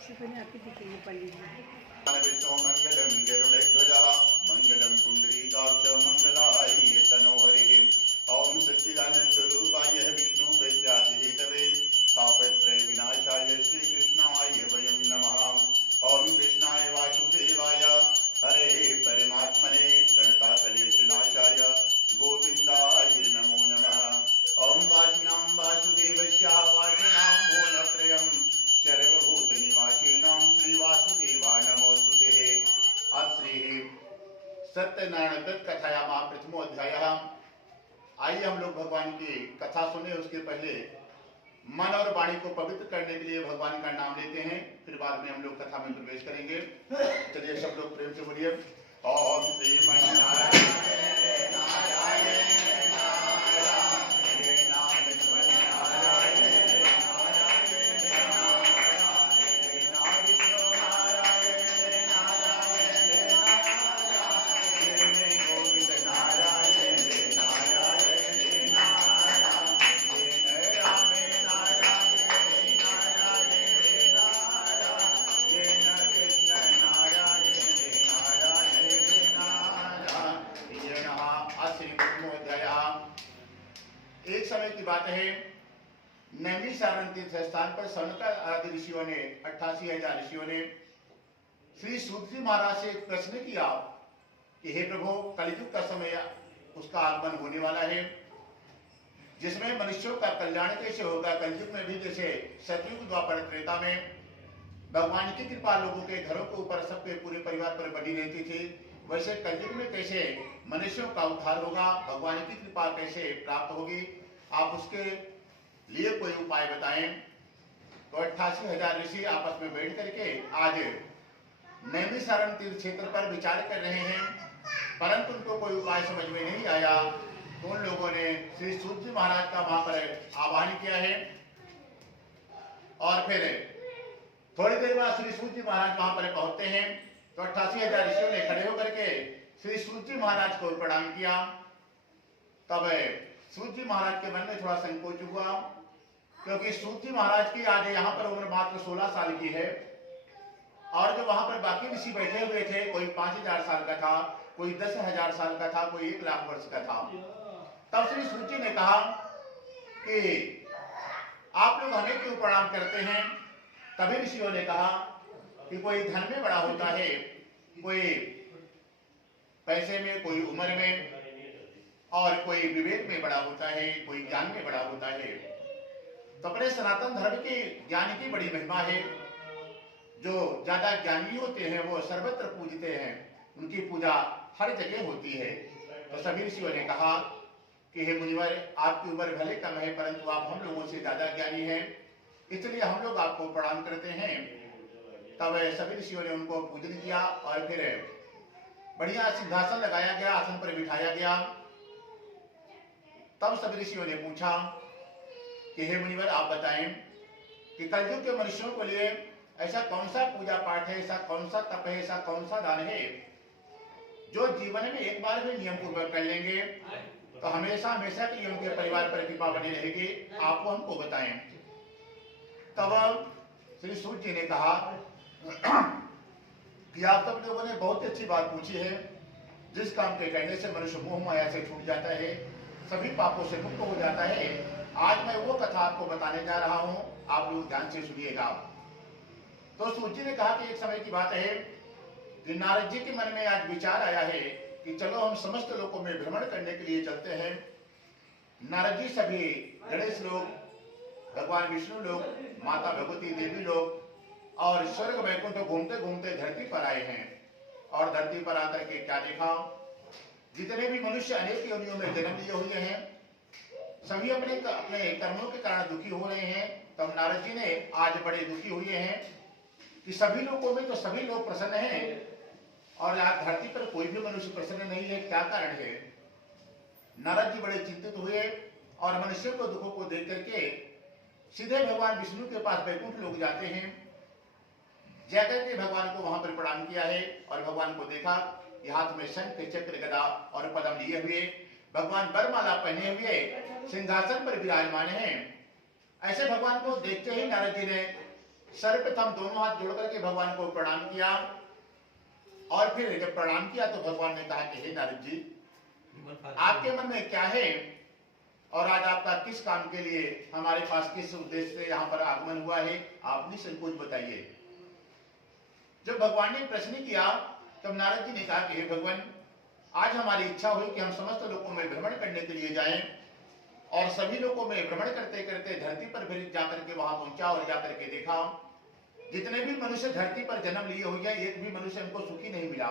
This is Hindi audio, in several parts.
सबसे पहले आपकी दिखेंगे पंडित जी। विष्णु मंगलम गरुड़ध्वजः मंगलम पुंडरीकाक्ष मंगलाय तनो हरिः। ओम सच्चिदानंद स्वरूपाय विष्णु विद्याधिहेतवे तापत्रय विनाशाय श्री कृष्णाय वयं नमः। ओम कृष्णाय वासुदेवाय हरे परमात्मने प्रणताकलेशनाशाय गोविंदाय नमो नमः। ओम वासुनां वासुदेवस्य वासुनां मूलत्रयम् सर्वभूत निवासिनां श्री वासुदेवा नमोस्तुते। अब श्री सत्यनारायण दत्त कथायाम प्रथमो अध्याय। आइए हम लोग भगवान की कथा सुने। उसके पहले मन और वाणी को पवित्र करने के लिए भगवान का नाम लेते हैं, फिर बाद में हम लोग कथा में प्रवेश करेंगे। चलिए सब लोग प्रेम से बोलिए ओम श्री नारायण नारायण एक समय की बात है, नैमिषारण्य तीर्थ स्थान पर सनकादिक आदि ऋषियों ने 88,000 ऋषियों ने श्री सूत जी महाराज से एक प्रश्न किया कि हे प्रभु, कलयुग का समय उसका आगमन होने वाला है, जिसमें मनुष्यों का कल्याण कैसे होगा। कलयुग में भी जैसे सतयुग द्वापर त्रेता में भगवान की कृपा लोगों के घरों के ऊपर सबके पूरे परिवार पर बनी रहती थी, वैसे कलयुग में कैसे मनुष्यों का उद्धार होगा, भगवान की कृपा कैसे प्राप्त होगी, आप उसके लिए कोई उपाय बताएं। तो 88,000 ऋषि आपस में बैठ करके आज नैमिषारण्य तीर्थ क्षेत्र पर विचार कर रहे हैं, परंतु उनको कोई उपाय समझ में नहीं आया। तो उन लोगों ने श्री सूत जी महाराज का वहां पर आह्वान किया है और फिर थोड़ी देर बाद श्री सूत जी महाराज वहां पर पहुंचते हैं। तो 88,000 ऋषियों ने खड़े होकर के श्री सूत जी महाराज को प्रणाम किया। तब सूत जी महाराज के मन में थोड़ा संकोच हुआ, क्योंकि सूत जी महाराज की आज यहाँ पर उम्र मात्र 16 साल की है और जो वहां पर बाकी ऋषि बैठे हुए थे, कोई 5,000 साल का था, कोई 10,000 साल का था, कोई 1,00,000 वर्ष का था। तब श्री सूत जी ने कहा कि आप लोग हमें क्यों प्रणाम करते हैं। तभी ऋषियों ने कहा कि कोई धन में बड़ा होता है, कोई पैसे में, कोई उम्र में, और कोई विवेक में बड़ा होता है, कोई ज्ञान में बड़ा होता है। तो अपने सनातन धर्म के ज्ञान की बड़ी महिमा है। जो ज्यादा ज्ञानी होते हैं वो सर्वत्र पूजते हैं, उनकी पूजा हर जगह होती है। तो सभी ऋषियों ने कहा कि हे मुनिवर, आपकी उम्र भले कम है, परंतु आप हम लोगों से ज्यादा ज्ञानी हैं, इसलिए हम लोग आपको प्रणाम करते हैं। तब सभी ऋषियों ने उनको पूजन किया और फिर बढ़िया सिंहासन लगाया गया, आसन पर बिठाया गया। तब सभी ऋषियों ने पूछा कि हे मुनिवर, आप बताएं कि कलयुग के मनुष्यों के लिए ऐसा कौन सा पूजा पाठ है, ऐसा कौन सा तप है, ऐसा कौन सा दान है जो जीवन में एक बार भी नियम पूर्वक कर लेंगे तो हमेशा हमेशा के लिए उनके परिवार पर कृपा बनी रहेगी, आप वो हमको बताएं। तब श्री सूत जी ने कहा कि आप सब लोगों ने बहुत अच्छी बात पूछी है। जिस काम के करने से मनुष्य मोह माया से छूट जाता है, सभी पापों से मुक्त हो जाता है, आज मैं वो कथा आपको बताने जा रहा हूं, आप लोग ध्यान से सुनिएगा। तो सूत जी ने कहा कि एक समय की बात है कि नारद जी के मन में आज विचार आया है कि चलो हम समस्त लोगों में भ्रमण करने के लिए चलते हैं। नारद जी सभी गणेश लोग, भगवान विष्णु लोग, माता भगवती देवी लोग और स्वर्ग वैकुंठ घूमते घूमते धरती पर आए हैं। और धरती पर आकर के क्या देखा, जितने भी मनुष्य अनेक योनियों में जन्म लिए हुए हैं, सभी अपने अपने कर्मों के कारण दुखी हो रहे हैं। तब नारद जी ने आज बड़े दुखी हुए हैं कि सभी लोगों में तो सभी लोग प्रसन्न हैं और आज धरती पर कोई भी मनुष्य प्रसन्न नहीं है, क्या कारण है। नारद जी बड़े चिंतित हुए और मनुष्यों को दुखों को देख करके सीधे भगवान विष्णु के पास वैकुंठ लोग जाते हैं। जाकर के भगवान को वहां पर प्रणाम किया है और भगवान को देखा कि हाथ में शंख चक्र गदा और पद्म लिए हुए भगवान वरमाला पहने हुए सिंहासन पर विराजमान हैं। ऐसे भगवान को देखते ही नारद जी ने सर्वप्रथम दोनों हाथ जोड़ करके भगवान को प्रणाम किया और फिर जब प्रणाम किया तो भगवान ने कहा कि हे नारद जी, आपके मन में क्या है और आज आपका किस काम के लिए हमारे पास किस उद्देश्य से यहाँ पर आगमन हुआ है, आप निसंकोच बताइए। जब भगवान ने प्रश्न किया तब नारद जी ने कहा कि हे भगवान, आज हमारी इच्छा हुई कि हम समस्त लोगों में भ्रमण करने के लिए जाएं और सभी लोगों में भ्रमण करते करते धरती पर फिर जाकर के वहां पहुंचा और जाकर के देखा जितने भी मनुष्य धरती पर जन्म लिए हो गया, एक भी मनुष्य हमको सुखी नहीं मिला।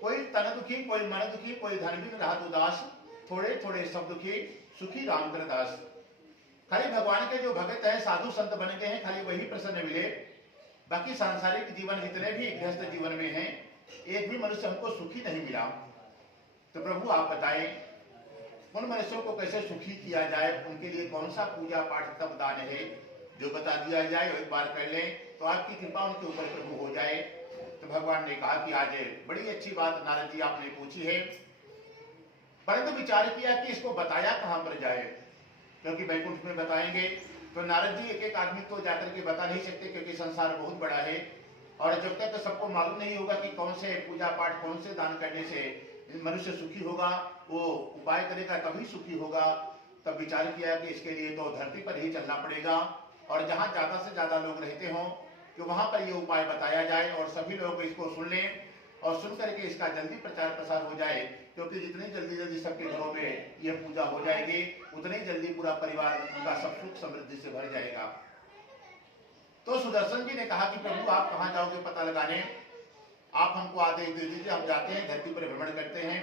कोई तन दुखी, कोई मन दुखी, कोई धनहीन रहा उदास, थोड़े थोड़े सब दुखी, सुखी राम कर दास। खाली भगवान के जो भगत है, साधु संत बन गए हैं, खाली वही प्रसन्न मिले। बाकी सांसारिक जीवन जितने भी गृहस्थ जीवन में हैं, एक भी मनुष्य हमको सुखी नहीं मिला। तो प्रभु आप बताएं उन मनुष्यों को कैसे सुखी किया जाए, उनके लिए कौन सा पूजा पाठ तप दान है जो बता दिया जाए और एक बार कर लें तो आपकी कृपा उनके ऊपर प्रभु हो जाए। तो भगवान ने कहा कि आज बड़ी अच्छी बात नारद जी आपने पूछी है, परंतु विचार किया कि इसको बताया कहां पर जाए, क्योंकि वैकुंठ में बताएंगे तो नारद जी एक एक आदमी को जाकर के बता नहीं सकते, क्योंकि संसार बहुत बड़ा है और जब तक सबको मालूम नहीं होगा कि कौन से पूजा पाठ, कौन से दान करने से मनुष्य सुखी होगा, वो उपाय करेगा तभी सुखी होगा। तब विचार किया कि इसके लिए तो धरती पर ही चलना पड़ेगा और जहां ज्यादा से ज्यादा लोग रहते हों कि वहां पर ये उपाय बताया जाए और सभी लोग इसको सुन लें और सुन करके इसका जल्दी प्रचार प्रसार हो जाए, क्योंकि जितनी जल्दी जल्दी सबके घरों में यह पूजा हो जाएगी उतनी जल्दी पूरा परिवार उनका सब सुख समृद्धि से भर जाएगा। तो सुदर्शन जी ने कहा कि प्रभु आप कहां जाओगे पता लगाने, आप हमको आदेश दे दीजिए, हम जाते हैं धरती पर भ्रमण करते हैं,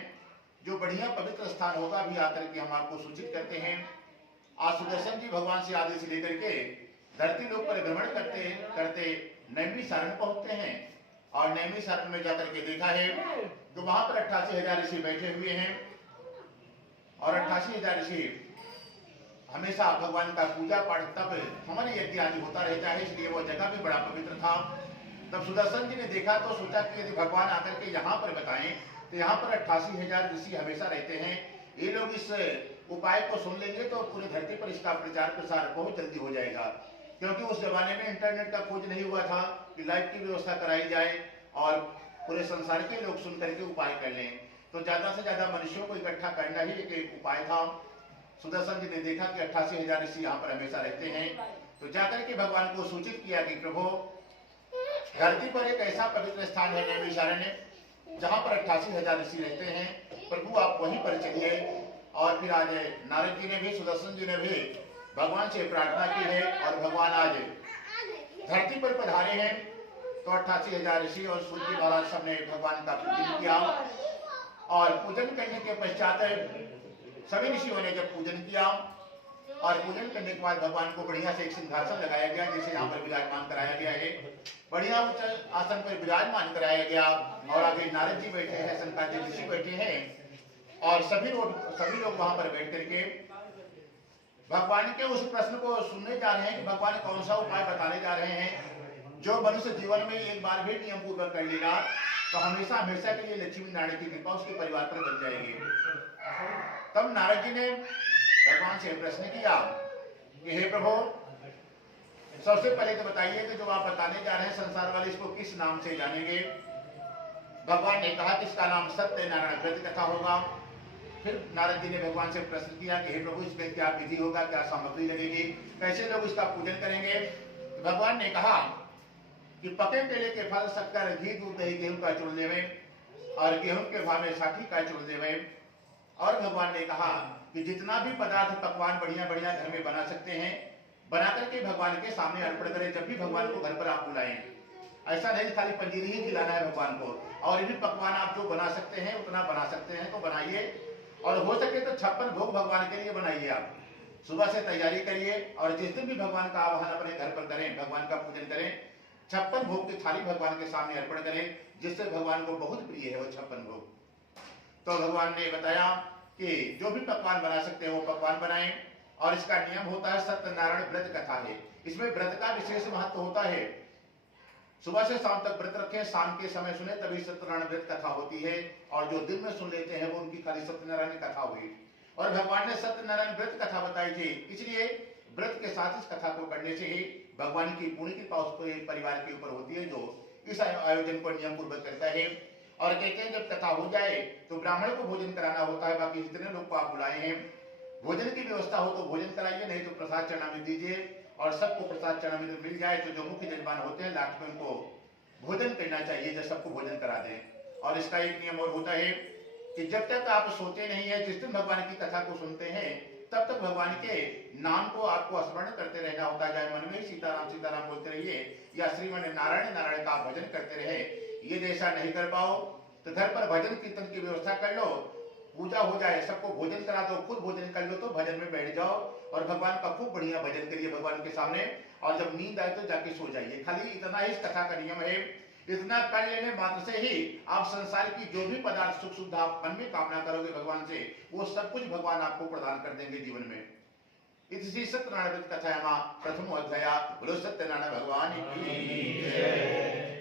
जो बढ़िया पवित्र स्थान होगा भी आकर के हम आपको सूचित करते हैं। आज सुदर्शन जी भगवान से आदेश लेकर के धरती लोक पर भ्रमण करते करते नैमी सारण पहुंचते हैं और नैमी सारण में जाकर के देखा है तो वहां पर 88,000 ऋषि बैठे हुए हैं और 88,000 ऋषि हमेशा भगवान का पूजा पाठ तब हवन यज्ञ आदि होता रहता है, इसलिए वो जगह भी बड़ा पवित्र था। तब सुदर्शन जी ने देखा तो सोचा कि यदि भगवान आकर के यहाँ पर बताएं तो यहाँ पर 88,000 ऋषि हमेशा रहते हैं, ये लोग इस उपाय को सुन लेंगे तो पूरी धरती पर इसका प्रचार प्रसार बहुत जल्दी हो जाएगा, क्योंकि उस जमाने में इंटरनेट का खोज नहीं हुआ था कि लाइव की व्यवस्था कराई जाए और पूरे संसार के लोग सुन करके उपाय कर लें। तो ज्यादा से ज्यादा मनुष्यों को इकट्ठा करना ही एक उपाय था। सुदर्शन जी ने देखा कि 88,000 ऋषि यहाँ पर हमेशा रहते हैं, तो जाकर के भगवान को सूचित किया कि प्रभु धरती पर एक ऐसा पवित्र स्थान है नैमिषारण्य जहाँ पर 88,000 ऋषि रहते हैं, प्रभु आप वहीं पर चलिए। और फिर आज नारद जी ने भी, सुदर्शन जी ने भी भगवान से प्रार्थना की है और भगवान आज धरती पर पधारे हैं। तो 88,000 ऋषि और सूर्य जी महाराज सबने भगवान का पूजन किया और पूजन करने के पश्चात सभी ऋषियों ने जब पूजन किया और पूजन करने के बाद भगवान को बढ़िया से एक सिंहासन लगाया गया, जैसे यहाँ पर विराजमान कराया गया है, बढ़िया आसन पर विराजमान कराया गया और आगे नारद जी बैठे हैं, शंकराचार्य ऋषि बैठे हैं और सभी लोग वहां पर बैठ करके भगवान के उस प्रश्न को सुनने जा रहे हैं कि भगवान कौन सा उपाय बताने जा रहे हैं जो मनुष्य जीवन में एक बार भी नियम पूर्वक कर लेगा तो हमेशा हमेशा के लिए लक्ष्मी नारायण की कृपा उसके परिवार पर बन जाएगी। तब नारद जी ने भगवान से प्रश्न किया कि हे प्रभु, सबसे पहले तो बताइए कि जो आप बताने जा रहे हैं संसार वाले इसको किस नाम से जानेंगे। भगवान ने कहा कि इसका नाम सत्यनारायण व्रत कथा होगा। फिर नारद जी ने भगवान से प्रश्न किया कि हे प्रभु, इसमें क्या विधि होगा, क्या सामग्री लगेगी, कैसे लोग इसका पूजन करेंगे। तो भगवान ने कहा कि पके केले के फल, शक्कर, घी, दूध, दही, गेहूं का चूर्ण लेवे और गेहूं के भाव में साठी का चूर्ण लेवे। और भगवान ने कहा कि जितना भी पदार्थ पकवान बढ़िया बढ़िया घर में बना सकते हैं बना करके भगवान के सामने अर्पण करें जब भी भगवान को घर पर आप बुलाएं। ऐसा नहीं खाली पंजीरी ही खिलाना है भगवान को, और भी पकवान आप जो बना सकते हैं उतना बना सकते हैं तो बनाइए और हो सके तो 56 भोग भगवान के लिए बनाइए। आप सुबह से तैयारी करिए और जिस दिन भी भगवान का आवाहन अपने घर पर करें, भगवान का पूजन करें, 56 भोग की थाली भगवान के सामने अर्पण करें, जिससे भगवान को बहुत प्रिय है वो 56 भोग। तो भगवान ने बताया कि जो भी पकवान बना सकते हैं वो पकवान बनाएं और इसका नियम होता है सत्यनारायण व्रत कथा है। इसमें व्रत का विशेष महत्व होता है। सुबह से शाम तक व्रत रखें, शाम के समय सुने तभी सत्यनारायण व्रत कथा होती है और जो दिन में सुन लेते हैं वो उनकी खाली सत्यनारायण कथा हुई। और भगवान ने सत्यनारायण व्रत कथा बताई थी, इसलिए व्रत के साथ इस कथा को करने से ही भगवान की पूर्ण कृपा उस परिवार के ऊपर होती है जो इस आयोजन को नियम पूर्वक करता है। और कहते हैं जब कथा हो जाए तो ब्राह्मण को भोजन कराना होता है। बाकी जितने लोग को आप बुलाए हैं भोजन की व्यवस्था हो तो भोजन कराइए, नहीं तो प्रसाद चरणामृत दीजिए। और सबको प्रसाद चरणामृत मिल जाए तो जो मुख्य जजमान होते हैं लास्ट में उनको भोजन करना चाहिए, जब सबको भोजन करा दें। और इसका एक नियम और होता है कि जब तक आप सोते नहीं है, जिस दिन भगवान की कथा को सुनते हैं तब तक भगवान के नाम को आपको स्मरण करते रहना होता है। मन में सीताराम सीताराम बोलते रहिए या श्रीमन नारायण नारायण का भजन करते रहे। ये जैसा नहीं कर पाओ तो घर पर भजन कीर्तन की व्यवस्था कर लो, पूजा हो जाए, सबको भोजन करा दो, खुद भोजन कर लो, तो भजन में बैठ जाओ और भगवान का खूब बढ़िया भजन करिए भगवान के सामने। और जब नींद आए तो जाके सो जाइए। खाली इतना ही इस कथा का नियम है। इतना कर लेने मात्र से ही आप संसार की जो भी पदार्थ सुख सुविधा आप मन में कामना करोगे भगवान से, वो सब कुछ भगवान आपको प्रदान कर देंगे जीवन में। इसी सत्यनारायण कथा प्रथम अध्याय। बोलो सत्यनारायण भगवान की जय।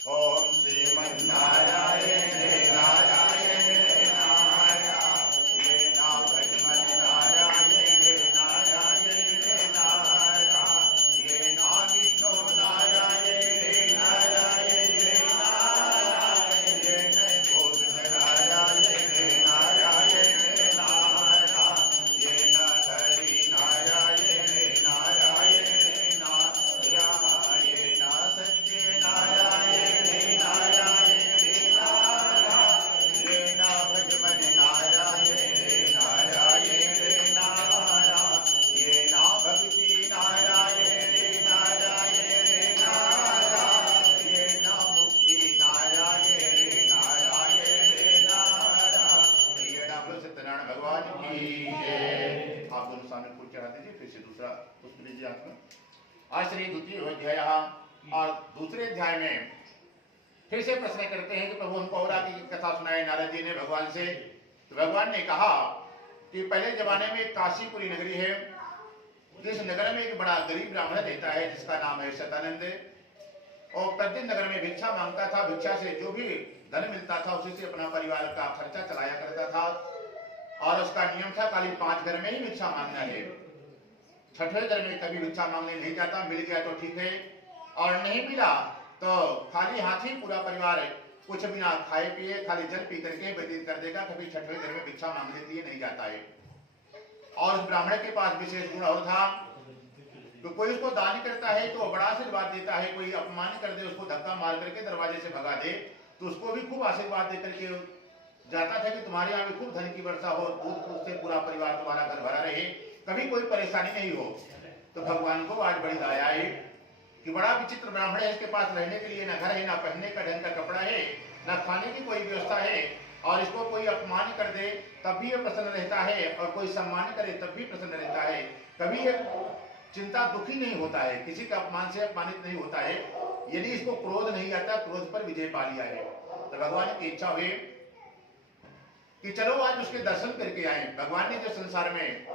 ओम श्रीमन्नारायण नारायण नारायण भजमन नारायण नारायण नारायण ये नाम विष्णु नारायण नारायण नारायण ये बोध नारायण नारायण नारायण ये न हरि नारायण नारायण नारायण ये न सत्य नारायण आश्रय द्वितीय अध्याय। और दूसरे अध्याय में फिर से प्रश्न करते हैं कि प्रभु हमको और आगे की कथा सुनाए नारद जी ने भगवान से। तो भगवान ने कहा कि पहले जमाने में काशीपुरी नगरी है, जिस नगर में एक बड़ा गरीब ब्राह्मण रहता है जिसका नाम है शतानंद। और प्रतिदिन नगर में भिक्षा मांगता था, भिक्षा से जो भी धन मिलता था उसी से अपना परिवार का खर्चा चलाया करता था। और उसका नियम था खाली 5 घर में ही भिक्षा मांगना है, 6वें घर में कभी भिक्षा मांगने नहीं जाता। मिल गया तो ठीक है, और नहीं मिला तो खाली हाथ ही पूरा परिवार कुछ बिना खाए पिए खाली जल पी करके व्यतीत कर देगा। कभी 6वें घर में भिक्षा मांगने के लिए नहीं जाता है। और उस ब्राह्मण के पास विशेष गुण और था, तो कोई उसको दान करता है तो बड़ा आशीर्वाद देता है, कोई अपमान कर दे उसको धक्का मार करके दरवाजे से भगा दे तो उसको भी खूब आशीर्वाद देकर के जाता था कि तुम्हारे यहाँ भी खूब धन की वर्षा हो, दूध से पूरा परिवार तुम्हारा घर भरा रहे, कभी कोई परेशानी नहीं हो। तो भगवान को आज बड़ी दया है कि बड़ा विचित्र ब्राह्मण है, इसके पास रहने के लिए न घर है, न पहनने का ढंग का कपड़ा है, न खाने की कोई व्यवस्था है। और इसको कोई अपमान कर दे तब भी ये प्रसन्न रहता है, और कोई सम्मान करे तब भी प्रसन्न रहता है। कभी ये चिंता दुखी नहीं होता है, किसी का अपमान से अपमानित नहीं होता है। यदि इसको क्रोध नहीं आता, क्रोध पर विजय पा लिया है। तो भगवान की इच्छा हुई कि चलो आज उसके दर्शन करके आए। भगवान ने जो संसार में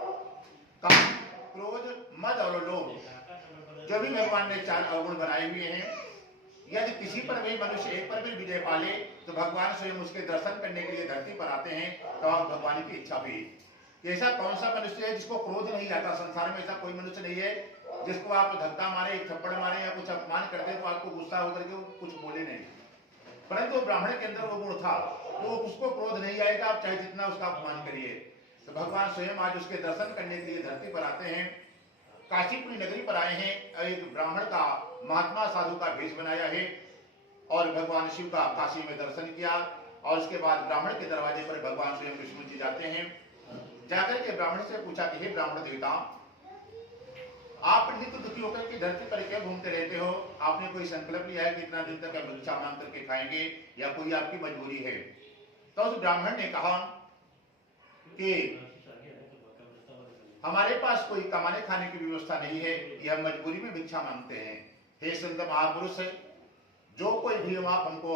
काम, क्रोध, मद और लोभ जो भी भगवान ने 4 अवगुण बनाए हुए हैं, यदि किसी पर भी मनुष्य एक पर भी विजय पाले तो भगवान स्वयं उसके दर्शन करने के लिए धरती पर आते हैं। तो आप भगवान की इच्छा हुई कि ऐसा कौन सा मनुष्य है जिसको क्रोध नहीं आता। संसार में ऐसा कोई मनुष्य नहीं है जिसको आप धक्का मारे, एक थप्पड़ मारे या कुछ अपमान करते तो आपको गुस्सा होकर के कुछ बोले नहीं। परंतु ब्राह्मण के अंदर वो गुण था, तो उसको क्रोध नहीं आएगा, आप चाहे जितना उसका अपमान करिए। तो भगवान स्वयं आज उसके दर्शन करने के लिए धरती पर आते हैं। काशीपुरी नगरी पर आए हैं, एक ब्राह्मण का महात्मा साधु का भेष बनाया है और भगवान शिव का काशी में दर्शन किया। और उसके बाद ब्राह्मण के दरवाजे पर भगवान स्वयं विष्णु जी जाते हैं। जाकर के ब्राह्मण से पूछा कि हे ब्राह्मण देवता, आप नित्य दुखी होकर के धरती पर क्यों घूमते रहते हो? आपने कोई संकल्प लिया है कि इतना दिन तक भिक्षा मांग करके खाएंगे, या कोई आपकी मजबूरी है? तो उस ब्राह्मण ने कहा कि हमारे पास कोई कमाने खाने की व्यवस्था नहीं है, यह मजबूरी में भिक्षा मांगते हैं। हे संत महापुरुष, जो कोई भी हो आप हमको,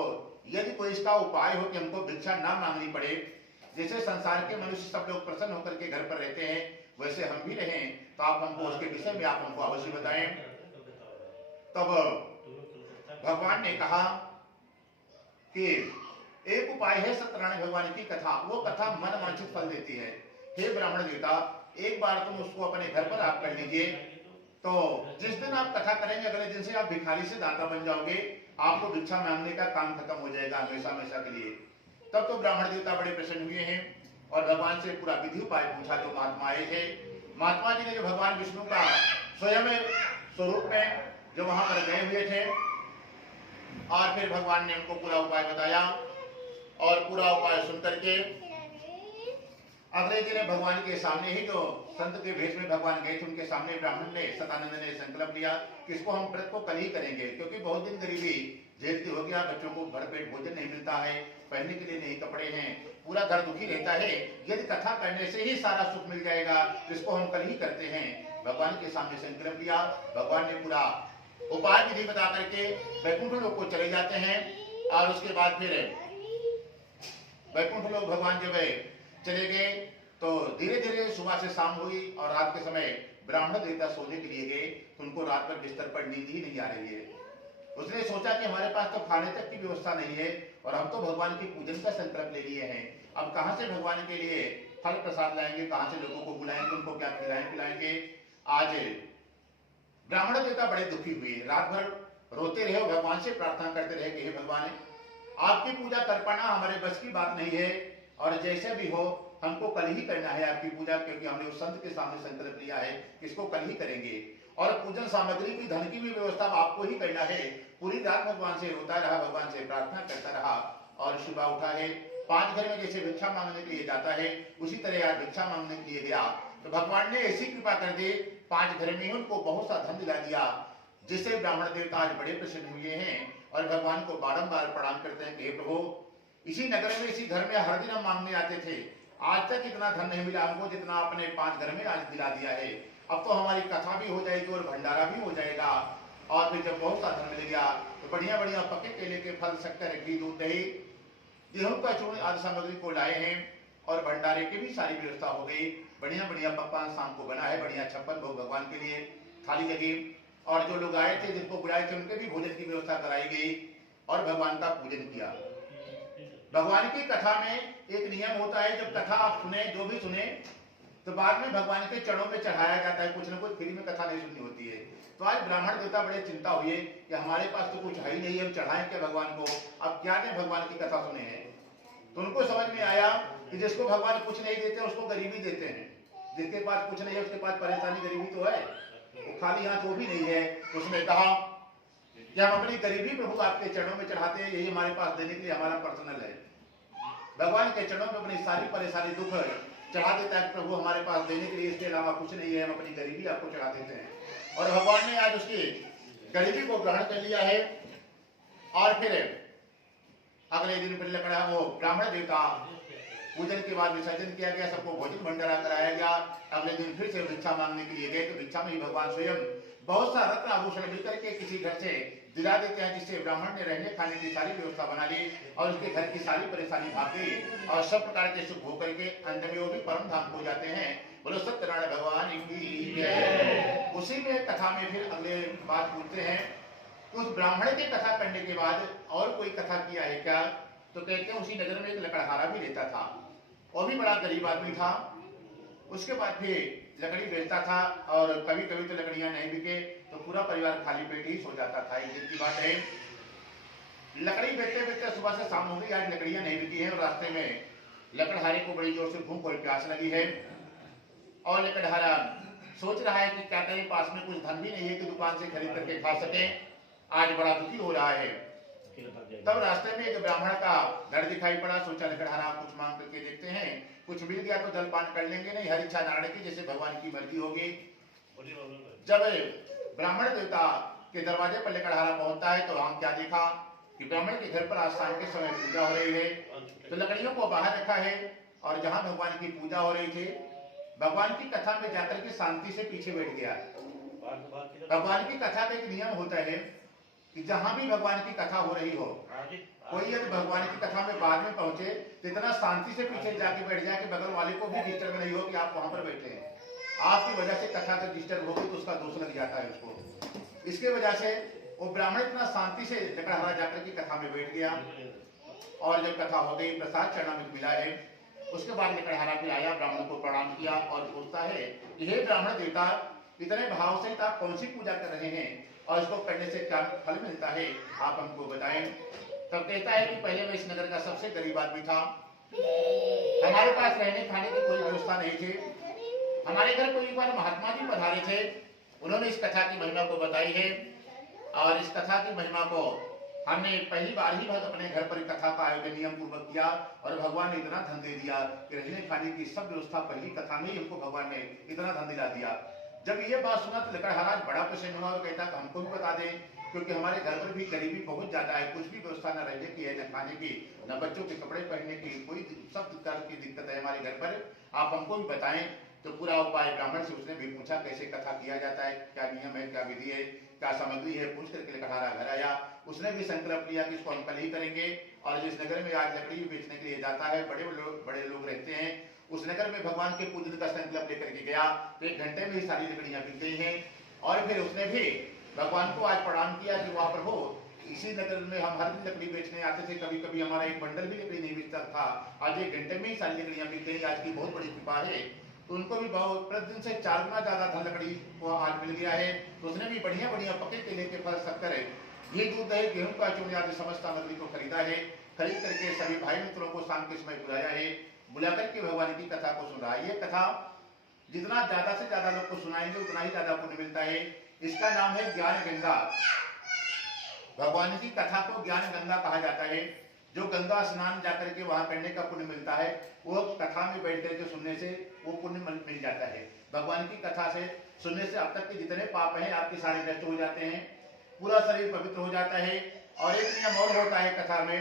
यदि कोई इसका उपाय हो कि हमको भिक्षा ना मांगनी पड़े, जैसे संसार के मनुष्य सब लोग प्रसन्न होकर के घर पर रहते हैं वैसे हम भी रहें, तो आप हमको उसके विषय में आप हमको अवश्य बताएं। तब भगवान ने कहा कि एक उपाय है सत्यनारायण भगवान की कथा, वो कथा मन वांछित फल देती है। हे ब्राह्मण देवता, एक बार तुम उसको अपने घर पर आप कर लीजिए, तो जिस दिन आप कथा करेंगे अगले दिन से आप भिखारी से दाता बन जाओगे, आपको भिक्षा मांगने का काम खत्म हो जाएगा हमेशा हमेशा के लिए। तब तो ब्राह्मण देवता बड़े प्रसन्न हुए हैं और भगवान से पूरा विधि उपाय पूछा। जो महात्मा आए थे, महात्मा जी ने जो भगवान विष्णु का स्वयं स्वरूप में जो वहां पर गए हुए थे, और फिर भगवान ने उनको पूरा उपाय बताया और पूरा उपाय सुन करके अगले दिन भगवान के सामने ही जो संत के भेष में भगवान गए थे, उनके सामने ब्राह्मण ने सतानंद ने संकल्प लिया कि इसको हम व्रत को कल ही करेंगे, क्योंकि बहुत दिन गरीबी झेलती हो गया, बच्चों को भरपेट भोजन नहीं मिलता है, पहनने के लिए नहीं कपड़े हैं, पूरा घर दुखी रहता है। यदि कथा करने से ही सारा सुख मिल जाएगा, इसको हम कल ही करते हैं। भगवान के सामने संकल्प लिया, भगवान ने पूरा उपाय विधि बता करके वैकुंठ लोक को चले जाते हैं। और उसके बाद फिर वैकुंठ लोक भगवान जब चले गए तो धीरे धीरे सुबह से शाम हुई और रात के समय ब्राह्मण देवता सोने के लिए गए तो उनको रात पर बिस्तर पर नींद ही नहीं आ रही है। उसने सोचा कि हमारे पास तो खाने तक की व्यवस्था नहीं है और हम तो भगवान के पूजन का संकल्प ले लिए हैं, अब कहां से भगवान के लिए फल प्रसाद लाएंगे, कहां से लोगों को बुलाएंगे, उनको क्या खिलाएं पिलाएंगे। आज ब्राह्मण देवता बड़े दुखी हुए, रात भर रोते रहे, भगवान से प्रार्थना करते रहे कि हे भगवान, आपकी पूजा कर पाना हमारे बस की बात नहीं है और जैसे भी हो हमको कल ही करना है आपकी पूजा, क्योंकि हमने उस संत के सामने संकल्प लिया है कि इसको कल ही करेंगे और पूजन सामग्री की धन की भी व्यवस्था आपको ही करना है। पूरी रात भगवान से रोता रहा, भगवान से प्रार्थना करता रहा और सुबह उठा है। 5 घर में जैसे भिक्षा मांगने के लिए जाता है, उसी तरह आज भिक्षा मांगने के लिए गया तो भगवान ने ऐसी कृपा कर दी, 5 घर में उनको बहुत सा धन दिला दिया, जिससे ब्राह्मण देवता आज बड़े प्रसन्न हुए हैं और भगवान को बारंबार प्रणाम करते हैं कि हे प्रभु, इसी नगर में इसी घर में हर दिन हम मांगने आते थे, आज तक इतना धन नहीं मिला हमको जितना आपने 5 घर में आज दिला दिया है। अब तो हमारी कथा भी हो जाएगी और भंडारा भी हो जाएगा और फिर जब बहुत सा धन मिल गया तो बढ़िया बढ़िया पके केले के फल, शक्कर, घी, दूध, दही, गेहूं का चूर्ण आदि सामग्री को लाए हैं और भंडारे की भी सारी व्यवस्था हो गई। बढ़िया बढ़िया पकवान शाम को बना है, बढ़िया 56 भोग भगवान के लिए थाली लगी और जो लोग आए थे जिनको बुलाए थे उनके भी भोजन की व्यवस्था कराई गई और भगवान का पूजन किया। भगवान की कथा में एक नियम होता है, जब कथा आप सुने, जो भी सुने, तो बाद में भगवान के चरणों में चढ़ाया जाता है, कुछ ना कुछ, फ्री में कथा नहीं सुननी होती है। तो आज ब्राह्मण देवता बड़े चिंता हुए कि हमारे पास तो कुछ है ही नहीं, हम चढ़ाएं क्या भगवान को, अब क्या दें, भगवान की कथा सुने हैं। तो उनको समझ में आया कि जिसको भगवान कुछ नहीं देते उसको गरीबी देते हैं, जिसके पास कुछ नहीं है उसके पास परेशानी गरीबी तो है, वो खाली हाथ वो भी नहीं है। उसने कहा कि हम अपनी गरीबी प्रभु आपके चरणों में चढ़ाते हैं, यही हमारे पास देने के लिए हमारा पर्सनल है। भगवान के चरणों में अपनी सारी परेशानी दुख चढ़ा देता है प्रभु हमारे पास देने के लिए, इसके अलावा कुछ नहीं है, हम अपनी गरीबी आपको चढ़ा देते हैं। और भगवान ने आज उसकी गरीबी को ग्रहण कर लिया है। और फिर अगले दिन फिर लकड़ा वो ब्राह्मण देवता पूजन के बाद विसर्जन किया गया, सबको भोजन भंडारा कराया गया। अगले दिन फिर से भिक्षा मांगने के लिए गए तो भिक्षा में ही भगवान स्वयं बहुत सा रत्न आभूषण मिलकर के किसी घर से दिला देते हैं, जिससे ब्राह्मण ने रहने खाने की सारी व्यवस्था बना ली और उसके घर की सारी परेशानी भाग गई और सब प्रकार के सुख भोग करके अंत में वो भी परम धाम को जाते हैं। बोलो सत्यनारायण भगवान की जय। उसी में कथा में फिर अगले बात पूछते हैं कि उस ब्राह्मण की कथा करने के बाद और कोई कथा किया है क्या, तो कहते हैं उसी नगर में एक लकड़हारा भी रहता था, वो भी बड़ा गरीब आदमी था। उसके बाद फिर लकड़ी बेचता था और कभी कभी तो लकड़ियां नहीं बिके तो पूरा परिवार खाली पेट ही सो जाता था। एक दिन की बात है, लकड़ी बेचते बेचते सुबह से शाम हो गई, आज लकड़ियां नहीं बिकी है और रास्ते में लकड़हारे को बड़ी जोर से भूख और प्यास लगी है और लकड़हारा सोच रहा है कि क्या करें, पास में कुछ धन भी नहीं है कि दुकान से खरीद करके खा सके, आज बड़ा दुखी हो रहा है। तब रास्ते में एक ब्राह्मण का घर दिखाई पड़ा, सोचा लकड़हारा कुछ मांग करके देखते हैं, कुछ मिल गया तो जलपान कर लेंगे, नहीं हर इच्छा नारायण की, जैसे भगवान की मर्जी होगी। जब ब्राह्मण देवता के दरवाजे पर लकड़हारा पहुंचता है तो वहां क्या देखा कि ब्राह्मण के घर पर आज शाम के समय पूजा हो रही है, तो लकड़ियों को बाहर रखा है और जहां भगवान की पूजा हो रही थी, भगवान की कथा में जाकर के शांति से पीछे बैठ गया। भगवान की कथा का एक नियम होता है कि जहां भी भगवान की कथा हो रही हो, कोई यदि भगवान की कथा में बाद में पहुंचे तो इतना शांति से पीछे जाके बैठ जाए कि बगल वाले को भी डिस्टर्ब नहीं हो कि आप वहां पर बैठे हैं। आपकी वजह से कथा जब डिस्टर्ब होगी तो उसका दोष लग जाता है उसको। इसके वजह से वो ब्राह्मण इतना शांति से लकड़हारा जाकर के कथा में बैठ गया और जब कथा हो गई, प्रसाद चरणामृत मिला है, उसके बाद लकड़हारा फिर आया, ब्राह्मण को प्रणाम किया और पूछता है कि हे ब्राह्मण देवता, इतने भाव से आप कौन सी पूजा कर रहे हैं और इसको करने से क्या फल मिलता है, आप हमको बताएं। तब कहता है कि पहले मैं इस नगर का सबसे गरीब आदमी था, हमारे पास रहने खाने की कोई व्यवस्था नहीं थी। हमारे घर कोई बार महात्मा जी पधारे थे, उन्होंने इस कथा की महिमा को बताई है और इस कथा की महिमा को हमने पहली बार ही अपने घर पर कथा का आयोजन नियम पूर्वक किया और भगवान ने इतना धन दे दिया कि रहने खाने की सब व्यवस्था पहली कथा में ही हमको भगवान ने इतना धन दिला दिया। जब ये बात सुना तो लकड़हारा बड़ा प्रसन्न हुआ और कहता हमको भी बता दें, क्योंकि हमारे घर पर भी गरीबी बहुत ज्यादा है, कुछ भी व्यवस्था न रहने की है, न खाने की, न बच्चों के कपड़े पहनने की, कोई सब तरह की दिक्कत है हमारे घर पर, आप हमको भी बताएं। तो पूरा उपाय ब्राह्मण से उसने भी पूछा कैसे कथा किया जाता है, क्या नियम है, क्या विधि है, क्या सामग्री है, पूछ करके लकड़हारा घर आया। उसने भी संकल्प लिया कि इसको हम कल ही करेंगे और जिस नगर में आज लकड़ी बेचने के लिए जाता है, बड़े लोग रहते हैं, उस नगर में भगवान के पूजन का संकल्प लेकर के गया तो 1 घंटे में ही सारी लकड़ियां बिक गई हैं। और फिर उसने भी भगवान को आज प्रणाम किया कि वहां पर हो, इसी नगर में हम हर दिन लकड़ी बेचने आते थे, कभी कभी हमारा एक बंडल भी लकड़ी नहीं बिकता था, आज 1 घंटे में ही सारी लकड़ियां बिक गई, आज की बहुत बड़ी कृपा है। तो उनको भी प्रतिदिन से 4 गुना ज्यादा धन लकड़ी को आज मिल गया है। तो उसने भी बढ़िया बढ़िया पके केले के फल, शक्कर, घी, दूध, दही, गेहूं का चूर्ण आदि समस्त सामग्री को खरीदा है। खरीद करके सभी भाई मित्रों को शाम के समय बुलाया है, बुला करके भगवान की कथा को सुन रहा है। ये कथा जितना ज्यादा से ज्यादा लोग को सुनाएंगे उतना ही ज्यादा पुण्य मिलता है। इसका नाम है ज्ञान गंगा। भगवान की कथा को ज्ञान गंगा कहा जाता है। जो गंगा स्नान जाकर के वहां करने का पुण्य मिलता है, वो कथा में बैठ करके सुनने से वो पुण्य मिल जाता है। भगवान की कथा से सुनने से अब तक के जितने पाप हैं आपके सारे नष्ट हो जाते हैं, पूरा शरीर पवित्र हो जाता है। और एक नियम और होता है कथा में,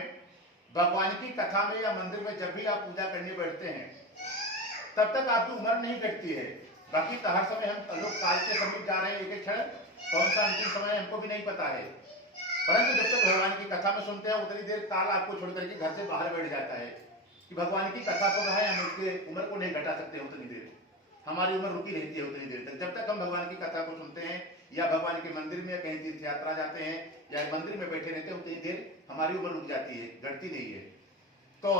भगवान की कथा में या मंदिर में जब भी आप पूजा करने बैठते हैं तब तक आपकी उम्र नहीं कटती है। बाकी तो हर समय हम लोग काल के समीप जा रहे हैं, एक एक क्षण कौन सा अंतिम समय हमको भी नहीं पता है, परंतु जब तक भगवान की कथा में सुनते हैं उतनी देर काल आपको छोड़ करके घर से बाहर बैठ जाता है कि भगवान की कथा को है, हम उसके उम्र को नहीं घटा सकते उतनी देर, हमारी उम्र रुकी रहती है उतनी देर तक। जब तक हम भगवान की कथा को सुनते हैं या भगवान के मंदिर में कहीं तीर्थ यात्रा जाते हैं या मंदिर में बैठे रहते हैं उतनी देर हमारी उम्र रुक जाती है, घटती नहीं है। तो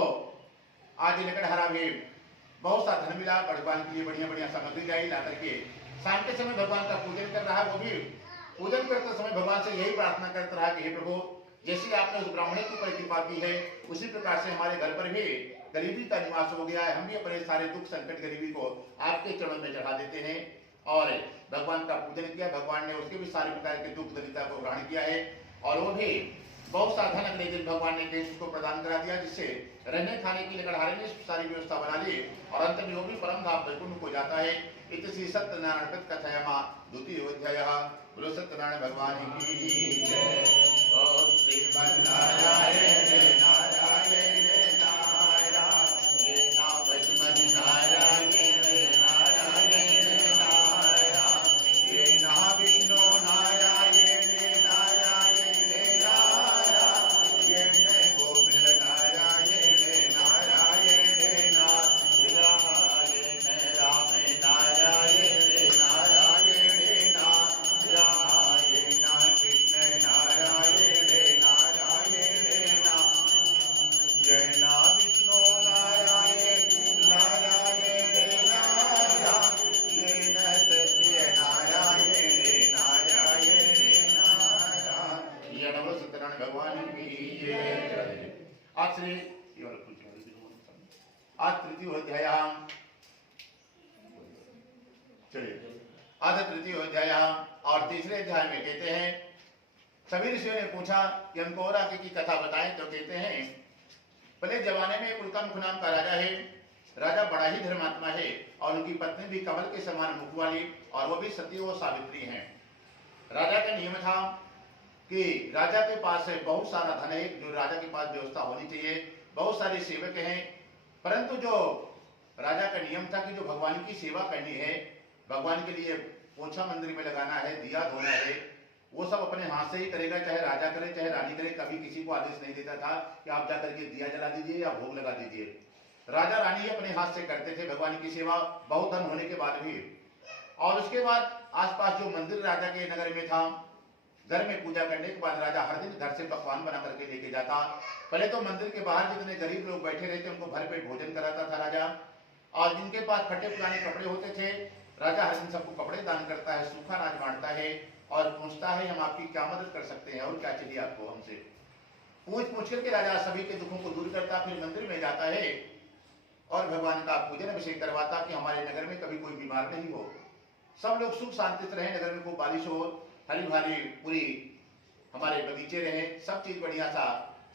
आज लकड़हारा में बहुत सा धन मिला, भगवान के लिए बढ़िया बढ़िया सामग्री लाई, ला करके शाम के समय भगवान का पूजन कर रहा है। वो भी पूजन करते समय भगवान से यही प्रार्थना करता रहा कि हे प्रभु, जैसी आपने उस ब्राह्मण के ऊपर कृपा की है उसी प्रकार से हमारे घर पर भी गरीबी का निवास हो गया है, हम भी अपने सारे दुख संकट गरीबी को आपके चरणों में चढ़ा देते हैं। और भगवान का पूजन किया, भगवान ने उसके भी सारे प्रकार के दुख दरिद्रता को ग्रहण किया है और वो भी बहुत सा धन अगले दिन भगवान ने केश उसको प्रदान करा दिया, जिससे रहने खाने की लकड़हारे ने सारी व्यवस्था बना ली और अंत में वो भी परम धाम वैकुंठ को जाता है। इत श्री सत्यनारायण कथायामा द्वितीय अध्यायः। बोलो सत्यनारायण भगवान की जय। ओम श्री नारायण नारायण नारायण नाम नारायण नारायण नारायण नाम विष्णु नारायण नारायण नारायण गोविंद नारायण नारायण नारायण राम नारायण नारायण नारायण कृष्ण नारायण नारायण जय नाम विष्णु नारायण नारायण नारायण सत्य नारायण नारायण नारायण। बोलो सत्यनारायण भगवान की जय। आज श्री आज तृतीय अध्याय, चलिए आज तृतीय अध्याय और तीसरे अध्याय में कहते हैं सभी ऋषियों ने पूछा कि हमको और आगे की कथा बताएं। तो कहते हैं पहले जमाने में उल्कामुख नाम का राजा है, राजा बड़ा ही धर्मात्मा है और उनकी पत्नी भी कमल के समान मुख वाली और वो भी सती व सावित्री हैं। राजा का नियम था कि राजा के पास बहुत सारा धन है, जो राजा के पास व्यवस्था होनी चाहिए, बहुत सारे सेवक हैं, परंतु जो राजा का नियम था कि जो भगवान की सेवा करनी है, भगवान के लिए पोछा मंदिर में लगाना है, दिया धोना है, वो सब अपने हाथ से ही करेगा, चाहे राजा करे चाहे रानी करे। कभी किसी को आदेश नहीं देता था कि आप जाकर के दिया जला दीजिए या भोग लगा दीजिए। राजा रानी ही अपने हाथ से करते थे भगवान की सेवा, बहुत धन होने के बाद भी। और उसके बाद आसपास जो मंदिर राजा के नगर में था, घर में पूजा करने के बाद राजा हर दिन घर से पकवान बना करके लेके जाता। पहले तो मंदिर के बाहर जितने गरीब लोग बैठे रहते उनको भरपेट भोजन कराता था राजा, और जिनके पास फटे पुराने कपड़े होते थे राजा हर दिन सबको कपड़े दान करता है, सूखा अनाज बांटता है और पूछता है हम आपकी क्या मदद कर सकते हैं और क्या चाहिए आपको हमसे। पूछ करके राजा सभी के दुखों को दूर करता, फिर मंदिर में जाता है और भगवान का पूजन अभिषेक करवाता कि हमारे नगर में कभी कोई बीमार नहीं हो, सब लोग सुख शांति से रहे, नगर में खूब बारिश हो, हरी भरी पूरी हमारे बगीचे रहे, सब चीज बढ़िया सा,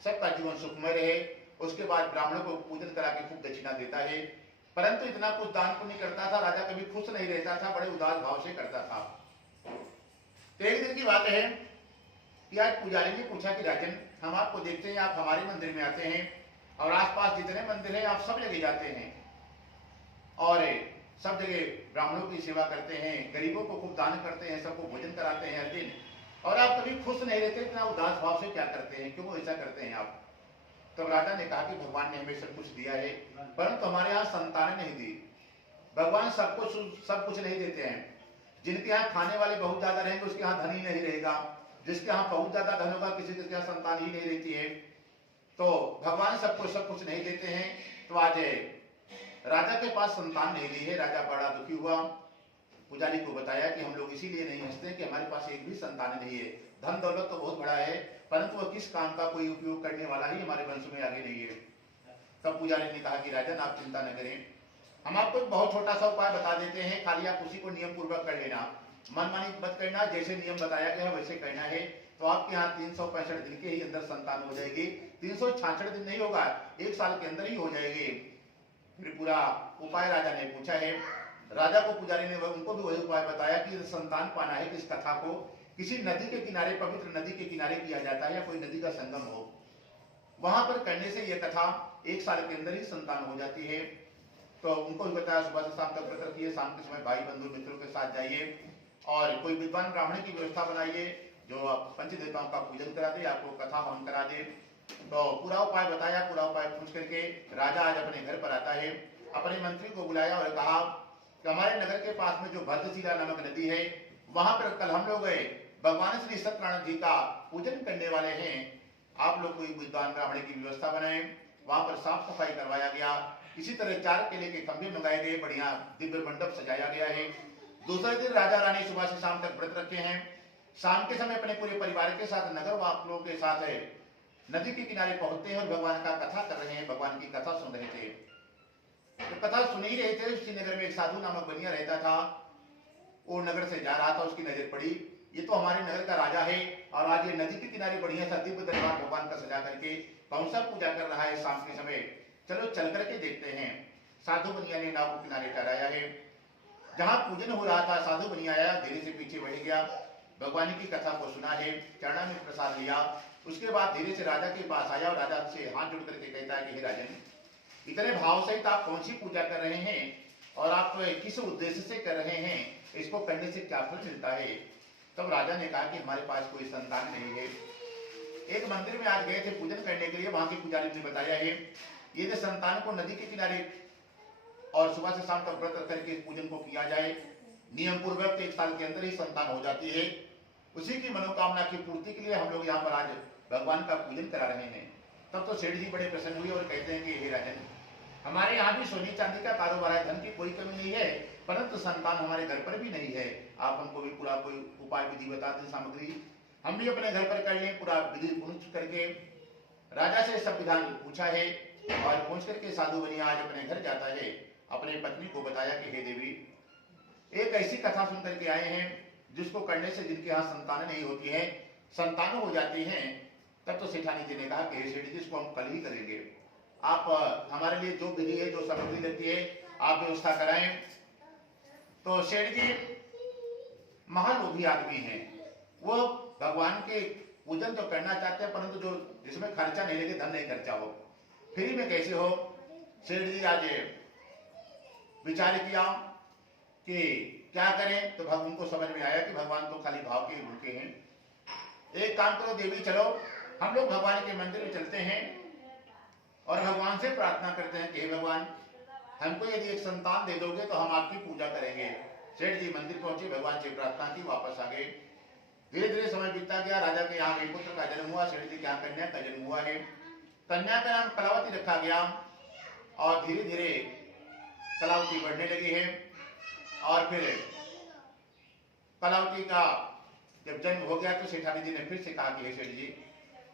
सबका जीवन सुखमय रहे। उसके बाद ब्राह्मणों को पूजन करा के खूब दक्षिणा देता है, परंतु इतना कुछ दान पुण्य करता था, राजा कभी खुश नहीं रहता था, बड़े उदास भाव से करता था। तो एक दिन की बात है कि आज पुजारी ने पूछा कि राजन, हम आपको देखते हैं, आप हमारे मंदिर में आते हैं और आसपास जितने मंदिर हैं आप सब जगह जाते हैं और सब जगह ब्राह्मणों की सेवा करते हैं, गरीबों को खूब दान करते हैं, सबको भोजन कराते हैं हर दिन, और आप कभी खुश नहीं रहते, इतना उदास भाव से क्या करते हैं, क्यों ऐसा करते हैं आप? तो राजा ने कहा कि भगवान ने हमें सब कुछ दिया है, परंतु हमारे यहाँ संतान नहीं दी। भगवान सबको सब कुछ नहीं देते हैं। जिनके यहाँ खाने वाले बहुत ज्यादा रहेंगे उसके यहाँ धन ही नहीं रहेगा, जिसके यहाँ बहुत ज्यादा धन होगा किसी के यहाँ संतान ही नहीं रहती है। तो भगवान सबको सब कुछ नहीं देते हैं। तो आज राजा के पास संतान नहीं ली है, राजा बड़ा दुखी हुआ, पुजारी को बताया कि हम लोग इसीलिए नहीं हंसते कि हमारे पास एक भी संतान नहीं है, धन दौलत तो बहुत बड़ा है, परंतु वह किस काम का कोई उपयोग करने वाला ही हमारे वंश में आगे नहीं है। तब पुजारी ने कहा कि राजन आप चिंता न करें, हम आपको एक बहुत छोटा सा उपाय बता देते हैं, खाली आप उसी को नियम पूर्वक कर लेना, मनमानी मत करना, जैसे नियम बताया गया है वैसे करना है, तो आपके यहाँ 365 दिन के ही अंदर संतान हो जाएगी। 366 दिन नहीं होगा, 1 साल के अंदर ही हो जाएगी। फिर पूरा उपाय राजा ने पूछा है, राजा को पुजारी ने उनको भी वही उपाय बताया कि संतान पाना है कि इस कथा को किसी नदी के किनारे, पवित्र नदी के किनारे किया जाता है या कोई नदी का संगम हो, वहां पर करने से यह कथा 1 साल के अंदर ही संतान हो जाती है। तो उनको भी बताया सुबह से शाम तक व्रत रखिए, शाम के समय भाई बंधु मित्रों के साथ जाइए और कोई विद्वान ब्राह्मण की व्यवस्था बनाइए जो पंच देवताओं का पूजन करा दे, आपको कथा हवन करा दे। तो पूरा उपाय बताया, पूरा उपाय पूछ करके राजा आज अपने घर पर आता है, अपने मंत्री को बुलाया और कहा कि हमारे नगर के पास में जो भद्रशिला नामक नदी है वहां पर कल हम लोग गए, भगवान श्री सत्यनारायण जी का पूजन करने वाले हैं, आप लोग कोई विद्वान ब्राह्मण की व्यवस्था बनाए। वहां पर साफ सफाई करवाया गया, इसी तरह 4 केले के खंभे मंगाए गए, बढ़िया दिव्य मंडप सजाया गया है। दूसरे दिन राजा रानी सुबह से शाम तक व्रत रखे हैं, शाम के समय अपने पूरे परिवार के साथ नगर वासियों के साथ है नदी के किनारे पहुंचते हैं और भगवान का कथा कर रहे हैं, भगवान की कथा सुन रहे थे। तो कथा सुन ही रहे थे, उसी नगर में एक साधु नामक बनिया रहता था, वो नगर से जा रहा था, उसकी नजर पड़ी, ये तो हमारे नगर का राजा है और आज ये नदी के किनारे बढ़िया सा दिव्य दरबार भगवान का सजा करके कौन सा पूजा कर रहा है शाम के समय, चलो चल करके देखते हैं। साधु बनिया ने नाव को किनारे ठहराया है, जहां पूजन हो रहा था साधु बनिया आया, धीरे से पीछे बढ़ गया, भगवान की कथा को सुना है, चरणा में प्रसाद लिया, उसके बाद धीरे से राजा के पास आया और राजा से हाथ जोड़ करके कहता है कि हे राजन, इतने भाव सहित आप कौन सी पूजा कर रहे हैं और आप किस उद्देश्य से कर रहे हैं, इसको करने से क्या फल मिलता है? तब राजा ने कहा कि हमारे पास कोई संतान नहीं है, एक मंदिर में आज गए थे पूजन करने के लिए, वहां के पुजारी ने बताया है ये जो संतान को नदी के किनारे और सुबह से शाम तक व्रत करके पूजन को किया जाए, नियम पूर्वक 1 साल के अंदर ही संतान हो जाती है, उसी की मनोकामना की पूर्ति के लिए हम लोग यहाँ पर आज भगवान का पूजन करा रहे हैं। तब तो सेठ जी बड़े प्रसन्न हुए और कहते हैं कि हे राजन, हमारे यहाँ भी सोने चांदी का कारोबार है, धन की कोई कमी नहीं है, परंतु संतान हमारे घर पर भी नहीं है, आप हमको भी पूरा कोई उपाय विधि बता दें, सामग्री हम भी अपने घर पर कर लें, पूरा विधि पूछ करके राजा से सब विधान पूछा है और पहुंच करके साधु बनिया आज अपने घर जाता है, अपने पत्नी को बताया कि हे देवी, एक ऐसी कथा सुन करके आए हैं जिसको करने से जिनके यहाँ संतान नहीं होती है संतान हो जाती हैं। तब तो सेठानी जी ने कहा कि हे सेठ जी, इसको हम कल ही करेंगे, आप हमारे लिए जो विधि है, जो सामग्री लगती है, आप व्यवस्था कराएं। तो सेठ जी महालोभी आदमी हैं, वो भगवान के पूजन तो करना चाहते हैं, परंतु जो जिसमें खर्चा नहीं लगे, धन नहीं खर्चा हो, फ्री में कैसे हो। सेठ जी आज विचार किया कि क्या करें, तो उनको समझ में आया कि भगवान तो खाली भाव के भूखे हैं, एक काम करो देवी, चलो हम लोग भगवान के मंदिर में चलते हैं और भगवान से प्रार्थना करते हैं कि हे भगवान, हमको यदि एक संतान दे दोगे तो हम आपकी पूजा करेंगे। सेठ जी मंदिर पहुंचे, भगवान से प्रार्थना की, वापस आ गए। धीरे धीरे समय बीतता गया, राजा के यहाँ एक पुत्र का जन्म हुआ, सेठ जी के यहाँ कन्या का जन्म हुआ है, कन्या का नाम कलावती रखा गया और धीरे धीरे कलावती बढ़ने लगी है और फिर कलावती का जब जन्म हो गया तो सेठानी जी ने फिर से कहा कि हे सेठ जी,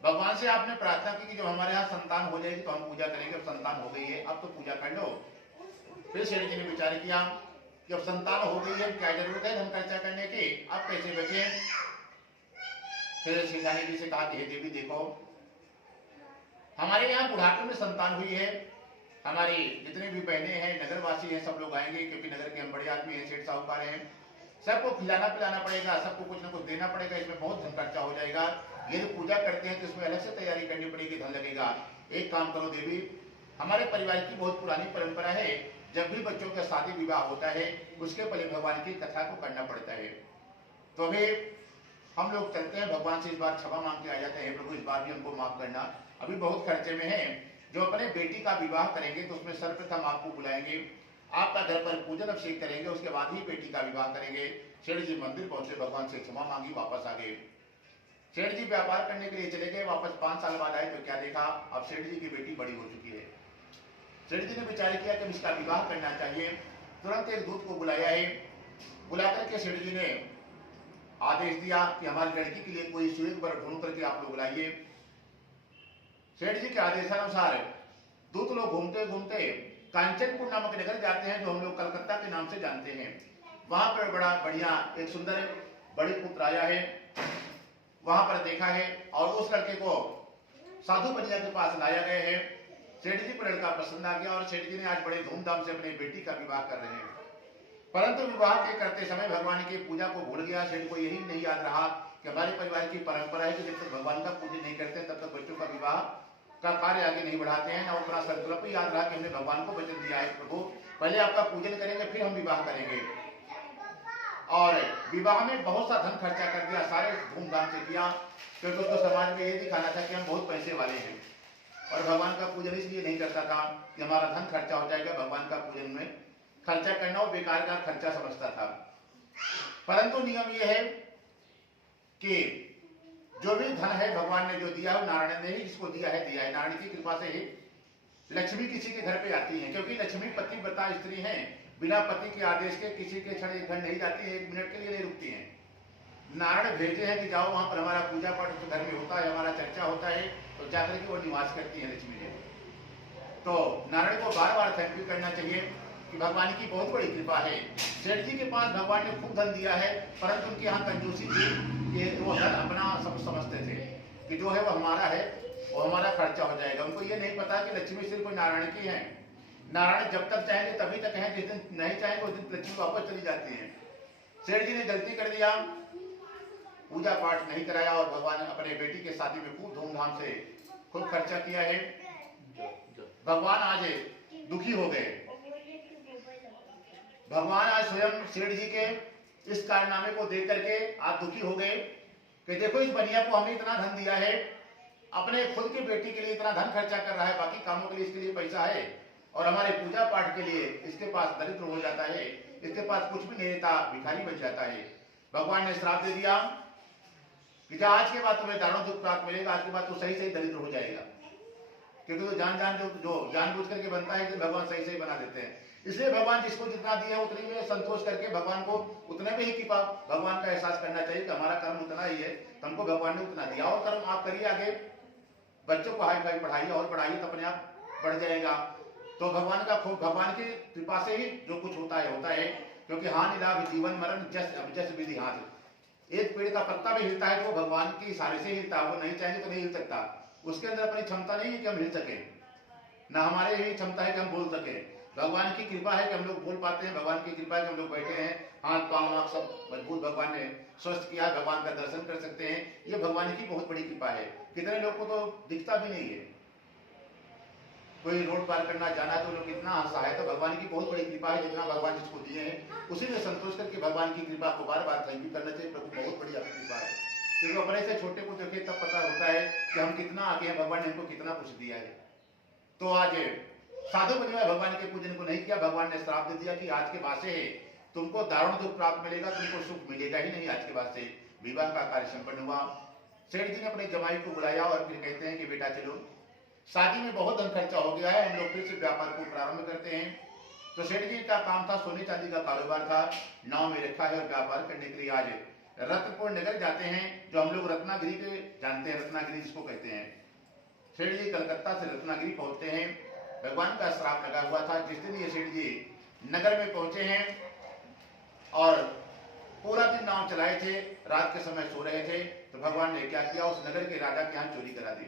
भगवान से आपने प्रार्थना की कि जब हमारे यहाँ संतान हो जाएगी तो हम पूजा करेंगे, अब संतान हो गई है अब तो पूजा कर लो। फिर सेठ जी ने विचार किया जब संतान हो गई है क्या जरूरत है धन खर्चा करने की, अब कैसे बचे। फिर सेठानी जी से कहा कि हे देवी देखो, हमारे यहाँ बुढ़ापे में संतान हुई है, हमारी जितने भी बहनें हैं नगरवासी हैं सब लोग आएंगे क्योंकि नगर के हम बड़े आदमी हैं, सेठ साहूकार हैं, सबको खिलाना पिलाना पड़ेगा, सबको कुछ ना कुछ देना पड़ेगा, इसमें बहुत धन खर्चा हो जाएगा। ये जो पूजा करते हैं तो इसमें अलग से तैयारी करनी पड़ेगी, धन लगेगा। एक काम करो देवी, हमारे परिवार की बहुत पुरानी परंपरा है, जब भी बच्चों का शादी विवाह होता है उसके पहले भगवान की कथा को करना पड़ता है। तो अभी हम लोग चलते हैं, भगवान से इस बार क्षमा मांग के आ जाते हैं, प्रभु इस बार भी हमको माफ करना, अभी बहुत खर्चे में है। जो अपने बेटी का विवाह करेंगे तो उसमें सर्वप्रथम आपको बुलाएंगे, आपका घर पर पूजन अभिषेक करेंगे, उसके बाद ही बेटी का विवाह करेंगे। सेठ जी मंदिर पहुंचे, भगवान से क्षमा मांगी, वापस आ गए। सेठ जी व्यापार करने के लिए चले गए, वापस 5 साल बाद आए तो क्या देखा, अब सेठ जी की बेटी बड़ी हो चुकी है। सेठ जी ने विचार किया कि इसका विवाह करना चाहिए, तुरंत एक दूत को बुलाया है, बुला करके सेठ जी ने आदेश दिया कि हमारी लड़की के लिए कोई सुयोग वर ढूंढ करके आप लोग लाइए। सेठ जी के आदेशानुसार दूत लोग घूमते घूमते कांचनपुर नामक नगर जाते हैं, जो हम लोग कलकत्ता के नाम से जानते हैं। वहां पर बड़ा बढ़िया एक सुंदर बड़ी पुत्र आया है, वहां पर देखा है और उस लड़के को साधु बनिया के पास लाया गया है। सेठ जी को लड़का पसंद आ गया और सेठ जी ने आज बड़े धूमधाम से अपनी बेटी का विवाह कर रहे हैं। परंतु विवाह के करते समय भगवान की पूजा को भूल गया। सेठ को यही नहीं याद रहा कि हमारे परिवार की परंपरा है कि जब तक भगवान का पूजन नहीं करते तब तक बच्चों का विवाह का कार्य आगे नहीं बढ़ाते हैं। ना अपना संकल्प याद रहा कि हमने भगवान को वचन दिया है, प्रभु पहले आपका पूजन करेंगे फिर हम विवाह करेंगे। और विवाह में बहुत सा धन खर्चा कर दिया, सारे धूमधाम से किया, क्योंकि उसको समाज में ये दिखाना था कि हम बहुत पैसे वाले हैं। और भगवान का पूजन इसलिए नहीं करता था कि हमारा धन खर्चा हो जाएगा, भगवान का पूजन में खर्चा करना वो बेकार का खर्चा समझता था। परंतु नियम यह है कि जो भी धन है भगवान ने जो दिया है नारायण ने ही जिसको दिया है। नारायण की कृपा से ही लक्ष्मी किसी के घर पे आती है, क्योंकि लक्ष्मी पतिव्रता स्त्री हैं, बिना पति के आदेश के किसी के क्षण एक घर नहीं जाती है, 1 मिनट के लिए नहीं रुकती हैं। नारायण भेजे हैं कि जाओ वहां पर हमारा पूजा पाठ तो घर में होता है, हमारा चर्चा होता है, तो जाकर के वो निवास करती है लक्ष्मी जी। तो नारायण को बार बार थैंक यू करना चाहिए कि भगवान की बहुत बड़ी कृपा है। सेठ जी के पास भगवान ने खूब धन दिया है, परंतु उनकी यहाँ कंजूसी थी कि वो धन अपना सब समझते थे कि जो है वो हमारा है, वो हमारा खर्चा हो जाएगा। उनको ये नहीं पता कि लक्ष्मी सिर्फ नारायण की है। नारायण जब तक चाहेंगे तभी तक हैं, जिस दिन नहीं चाहेंगे उस दिन लक्ष्मी वापस चली जाती है। सेठ जी ने गलती कर दिया, पूजा पाठ नहीं कराया और भगवान ने अपने बेटी के शादी में खूब धूमधाम से खूब खर्चा किया है। भगवान आज दुखी हो गए। भगवान आज स्वयं सेठ जी के इस कारनामे को देख करके आज दुखी हो गए कि देखो इस बनिया को हमने इतना धन दिया है, अपने खुद की बेटी के लिए इतना धन खर्चा कर रहा है, बाकी कामों के लिए इसके लिए पैसा है, और हमारे पूजा पाठ के लिए इसके पास दरिद्र हो जाता है, इसके पास कुछ भी नहीं रहता, भिखारी बन जाता है। भगवान ने श्राप दे दिया कि आज के बाद तुम्हें दारुण दुख प्राप्त मिलेगा, आज के बाद तो सही सही दरिद्र हो जाएगा। क्योंकि तो जो जानबूझ करके बनता है भगवान सही सही बना देते हैं। इसलिए भगवान जिसको जितना दिया उतने में संतोष करके भगवान को उतने में ही कृपा भगवान का एहसास करना चाहिए कि हमारा कर्म उतना ही है, तुमको भगवान ने उतना दिया और कर्म आप करिए आगे, बच्चों को हाई फाई पढ़ाइए और पढ़ाइए तो अपने आप बढ़ जाएगा। तो भगवान की कृपा से ही जो कुछ होता है, क्योंकि हानि लाभ जीवन मरण जस विधि हाथ। एक पेड़ का पत्ता भी हिलता है तो वो भगवान के इशारे से हिलता है, वो नहीं चाहेंगे तो नहीं हिल सकता। उसके अंदर अपनी क्षमता नहीं है कि हम हिल सके, ना हमारे ही क्षमता है कि हम बोल सके। भगवान की कृपा है कि हम लोग बोल पाते हैं, भगवान की कृपा है कि हम लोग बैठे हैं, हाथ पांव आंख सब मजबूत भगवान ने स्वस्थ किया, भगवान का दर्शन कर सकते हैं। ये भगवान की बहुत बड़ी कृपा है। कितने लोग को तो दिखता भी नहीं है, कोई रोड पार करना जाना तो लोग कितना आशा है, तो भगवान की बहुत बड़ी कृपा है। जितना भगवान जिसको दिए हैं उसी में संतोष करके भगवान की कृपा को बार बार थैंक यू करना चाहिए। प्रभु बहुत बड़ी आपकी कृपा है, क्योंकि अपने से छोटे को देखे तब पता होता है कि हम कितना आगे हैं, भगवान ने हमको कितना कुछ दिया है। तो आज साधु बनिया भगवान के पूजन को नहीं किया, भगवान ने श्राप दे दिया कि आज के बाद से तुमको दारुण दुख प्राप्त मिलेगा, तुमको सुख मिलेगा ही नहीं। आज के बाद से विवाह का कार्य संपन्न हुआ। सेठ जी ने अपने जमाई को बुलाया और फिर कहते हैं कि बेटा चलो, शादी में बहुत धन खर्चा हो गया है, हम लोग फिर से व्यापार को प्रारंभ करते हैं। तो सेठ जी का काम था, सोने चांदी का कारोबार था, नाव में रखा है और व्यापार करने के लिए आज रत्नपुर नगर जाते हैं, जो हम लोग रत्नागिरी के जानते हैं, रत्नागिरी जिसको कहते हैं। सेठ जी कलकत्ता से रत्नागिरी पहुंचते हैं। भगवान का श्राप लगा हुआ था। जिस दिन ये सेठ जी नगर में पहुंचे हैं और पूरा दिन नाव चलाए थे, रात के समय सो रहे थे, तो भगवान ने क्या किया, उस नगर के राजा के यहाँ चोरी करा दी।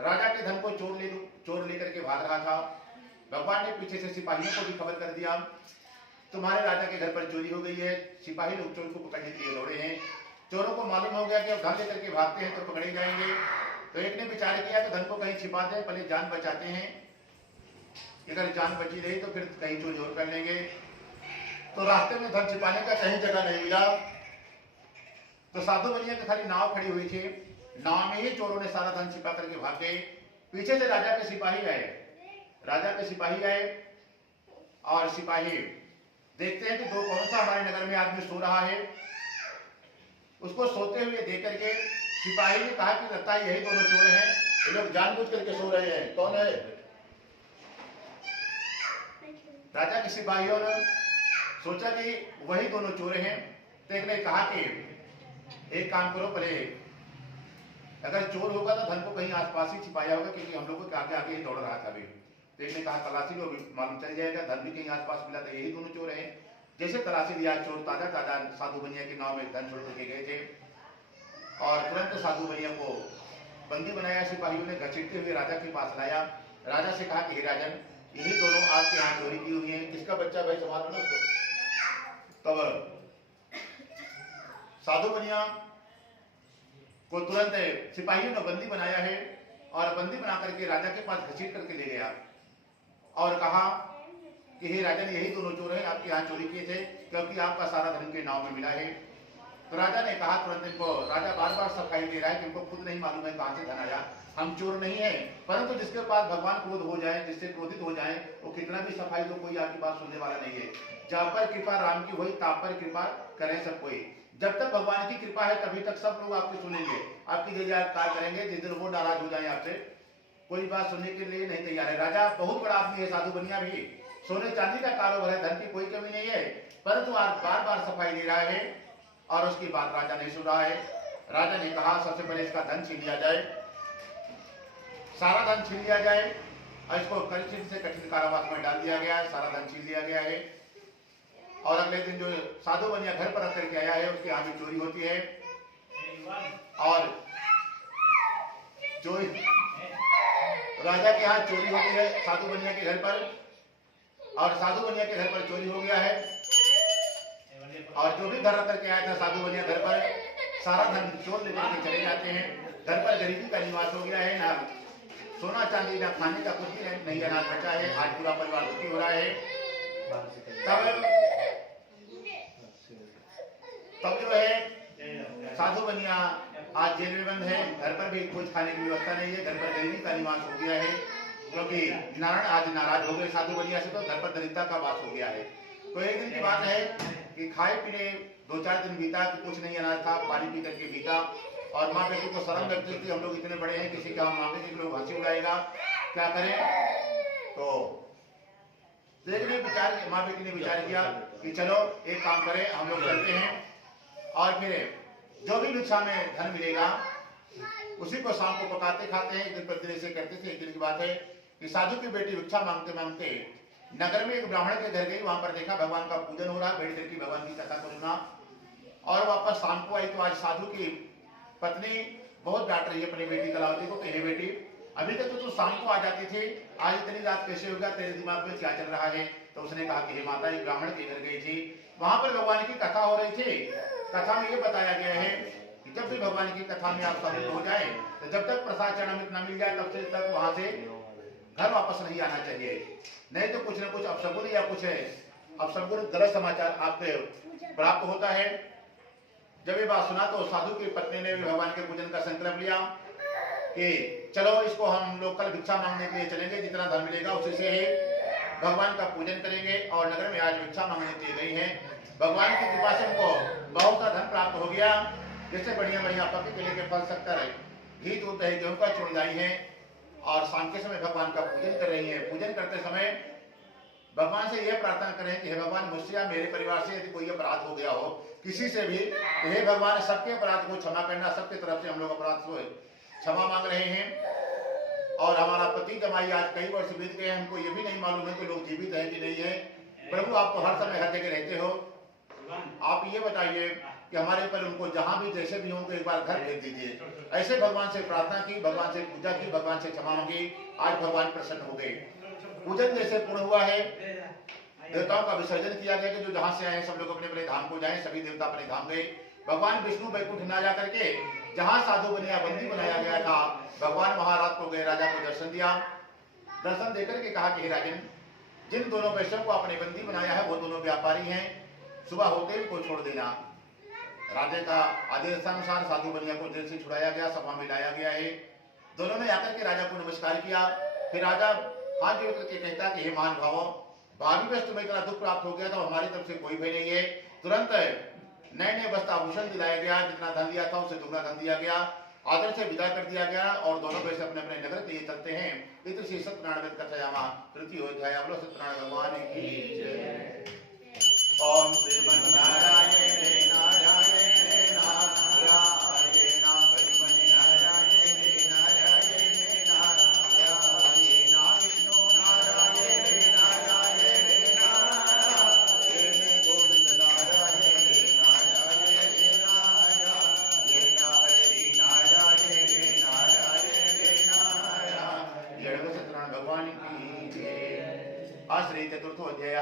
राजा के धन को चोर लेकर के भाग रहा था। भगवान ने पीछे से सिपाहियों को भी खबर कर दिया, तुम्हारे राजा के घर पर चोरी हो गई है। सिपाही लोग चोर को पकड़ने के लिए दौड़े हैं। चोरों को मालूम हो गया कि अब धन लेकर के भागते हैं तो पकड़े जाएंगे, तो एक ने विचार किया कि धन को कहीं छिपा दे, पहले जान बचाते हैं, अगर जान बची रही तो फिर कहीं चोरी और कर लेंगे। तो रास्ते में धन छिपाने का कहीं जगह नहीं मिला, तो साधु बनिया की खाली नाव खड़ी हुई थी, नाव में ही चोरों ने सारा धन छिपा करके भाग गए। पीछे से राजा के सिपाही आए और सिपाही देखते हैं कि दो कौन सा हमारे नगर में आदमी सो रहा है। उसको सोते हुए देख करके सिपाही ने कहा कि लगता है यही दोनों चोर हैं, ये लोग जानबूझ करके सो रहे हैं, कौन है? राजा के सिपाहियों ने सोचा कि वही दोनों चोर हैं, तो एक ने कहा कि एक काम करो, पहले अगर चोर होगा तो धन को कहीं आसपास ही छिपाया होगा, क्योंकि हम लोग को आगे आगे ही दौड़ रहा था अभी। तो एक ने कहा तलाशी लो, मालूम चल जाएगा, धन भी कहीं आसपास मिला तो यही दोनों चोर हैं। जैसे तलाशी लिया, चोर ताजा ताजा साधु बनिया की नाव में धन छोड़ करके गए थे और तुरंत साधु बनिया को बंदी बनाया। सिपाहियों ने घसीटते हुए राजा के पास लाया। राजा से कहा कि हे राजन, यही दोनों आपके यहाँ चोरी की हुई है, किसका बच्चा भाई संभाल लो उसको। तब साधु बनिया को तुरंत सिपाहियों ने बंदी बनाया है और बंदी बना करके राजा के पास घसीट करके ले गया और कहा कि हे राजन, यही दोनों चोर हैं, आपके यहाँ चोरी किए थे, क्योंकि आपका सारा धन के नाव में मिला है। तो राजा ने कहा तुरंत इनको, राजा बार बार सफाई दे रहा है कि इनको खुद नहीं मालूम है कहां से धन आया, हम चोर नहीं है, परंतु जिसके पास भगवान क्रोध हो जाए, जिससे क्रोधित हो जाए, वो कितना भी सफाई तो कोई आपकी बात सुनने वाला नहीं है। जहां पर कृपा राम की हुई, ताप पर कृपा करे सब कोई। जब तक भगवान की कृपा है तभी तक सब लोग आपकी सुनेंगे, आपकी जय जयकार करेंगे। जिस दिन वो नाराज हो जाए आपसे, कोई बात सुनने के लिए नहीं तैयार है। राजा बहुत बड़ा आदमी है, साधु बनिया भी, सोने चांदी का कारोबार है, धन की कोई कमी नहीं है, परंतु बार बार सफाई दे रहा है और उसकी बात राजा नहीं सुन रहा है। राजा ने कहा सबसे पहले इसका धन छीन लिया जाए, सारा धन छीन लिया जाए और इसको कठिन से कठिन कारावास में डाल दिया गया है। सारा धन छीन लिया गया है और अगले दिन जो साधु बनिया घर पर करके आया है उसके यहाँ भी चोरी होती है और चोरी राजा के यहाँ चोरी होती है साधु बनिया के घर पर, और साधु बनिया के घर पर चोरी हो गया है और जो भी धन करके आया था साधु बनिया घर पर, सारा धन चोर लेकर के चले जाते हैं। घर पर गरीबी का निवास हो गया है, ना सोना चांदी, ना खाने का कुछ भी नहीं अनाज बचा है। आज पूरा परिवार दुखी हो रहा है। तब जो है साधु बनिया आज जेल में बंद है, घर पर भी कुछ खाने की व्यवस्था नहीं है, घर पर गरीबी का निवास हो गया है, क्योंकि नारायण आज नाराज हो गए साधु बनिया से, तो घर पर दरिद्रता का वास हो गया है। तो एक दिन की बात है कि खाए पीने 2-4 दिन बीता कि कुछ नहीं अनाज था, पानी पी करके बीता और माँ बेटी को शर्म लगती थी, हम लोग इतने बड़े हैं, किसी का हम माँ बेटी लोग हंसी उड़ाएगा, क्या करें। तो माँ बेटी ने विचार किया कि चलो एक काम करें, हम लोग चलते हैं और फिर जो भी भिक्षा में धन मिलेगा उसी को शाम को पकाते खाते हैं। एक दिन प्रतिदिन ऐसे करते थे। एक दिन की बात है कि साधु की बेटी भिक्षा मांगते मांगते नगर में एक ब्राह्मण के घर गई, वहां पर देखा भगवान का पूजन हो रहा, बैठ करके भगवान की कथा को सुना और वापस शाम को आई तो आज साधु की पत्नी बहुत डांट रही है अपनी बेटी कलावती को, हे बेटी अभी तक तो तू शाम को आ जाती थी, आज इतनी रात कैसे हो गया, तेरे दिमाग में क्या चल रहा है। तो उसने कहा कि हे माता, एक ब्राह्मण के घर गई थी, वहां पर भगवान की कथा हो रही थी। कथा में ये बताया गया है कि जब भी भगवान की कथा में आप शामिल हो जाए तो जब तक प्रसाद चरणामृत न मिल जाए तब से तक वहां से घर वापस नहीं आना चाहिए, नहीं तो कुछ न कुछ अपशगुन या कुछ अपशगुन गलत समाचार आपके प्राप्त होता है। जब ये बात सुना तो साधु की पत्नी ने भी भगवान के पूजन का संकल्प लिया कि चलो इसको हम लोग कल भिक्षा मांगने के लिए चलेंगे, जितना धन मिलेगा उसी से ही भगवान का पूजन करेंगे। और नगर में आज भिक्षा मांगने के लिए गई है। भगवान की कृपा से उनको बहुत सा धन प्राप्त हो गया, जिससे बढ़िया बढ़िया पक्के केले के फल, शक्कर, घी, दूध, दही, गेहूं का चूर्ण लाई है और शाम के समय भगवान का पूजन कर रही है। पूजन करते समय भगवान से यह प्रार्थना करें कि हे भगवान, मुझसे या मेरे परिवार से यदि कोई अपराध हो गया हो किसी से भी, तो हे भगवान सबके अपराध को क्षमा करना। सबके तरफ से हम लोग अपराध को क्षमा मांग रहे हैं। और हमारा पति जमाई आज कई वर्ष बीत गए, हमको ये भी नहीं मालूम है कि लोग जीवित है कि नहीं है। प्रभु, आप तो हर समय हर जगह रहते हो, आप ये बताइए कि हमारे ऊपर उनको जहां भी जैसे भी हो तो एक बार घर भेज दीजिए। ऐसे भगवान से प्रार्थना की, भगवान से पूजा की, भगवान से क्षमा मांगी। आज भगवान प्रसन्न हो गए। पूजन जैसे पूर्ण हुआ है, देवताओं का विसर्जन किया गया कि जो जहां से आए सब लोग अपने अपने धाम को जाएं। सभी देवता अपने धाम गए। भगवान विष्णु वैकुंठ न जा करके जहां साधु बनिया बंदी बनाया गया था, भगवान महाराज को गए, राजा को दर्शन दिया। दर्शन देकर के कहा कि हे राजन, जिन दोनों वैश्यों को आपने बंदी बनाया है वो दोनों व्यापारी हैं, सुबह होते को छोड़ देना। राजा का आदेशानुसार साधु बनिया को जेल से छुड़ाया गया, सभा में लाया गया है। दोनों ने आकर के राजा को नमस्कार किया। फिर राजा हाथ जोड़ करके कहता कि हे महानुभावों, भावी वस्तु में इतना दुख प्राप्त हो गया था, हमारी तरफ से कोई भय नहीं है। तुरंत नए नए वस्त्र आभूषण दिलाया गया, जितना धन दिया था उससे दुगना धन दिया गया, आदर से विदा कर दिया गया और दोनों वैसे अपने अपने नगर के लिए चलते हैं। इत्र श्री सत्यनारायण कथयामा तृतीय अध्याय। बोलो सत्यनारायण भगवान की जय। ओम श्री नारायण नारायण चतुर्थ अध्याय।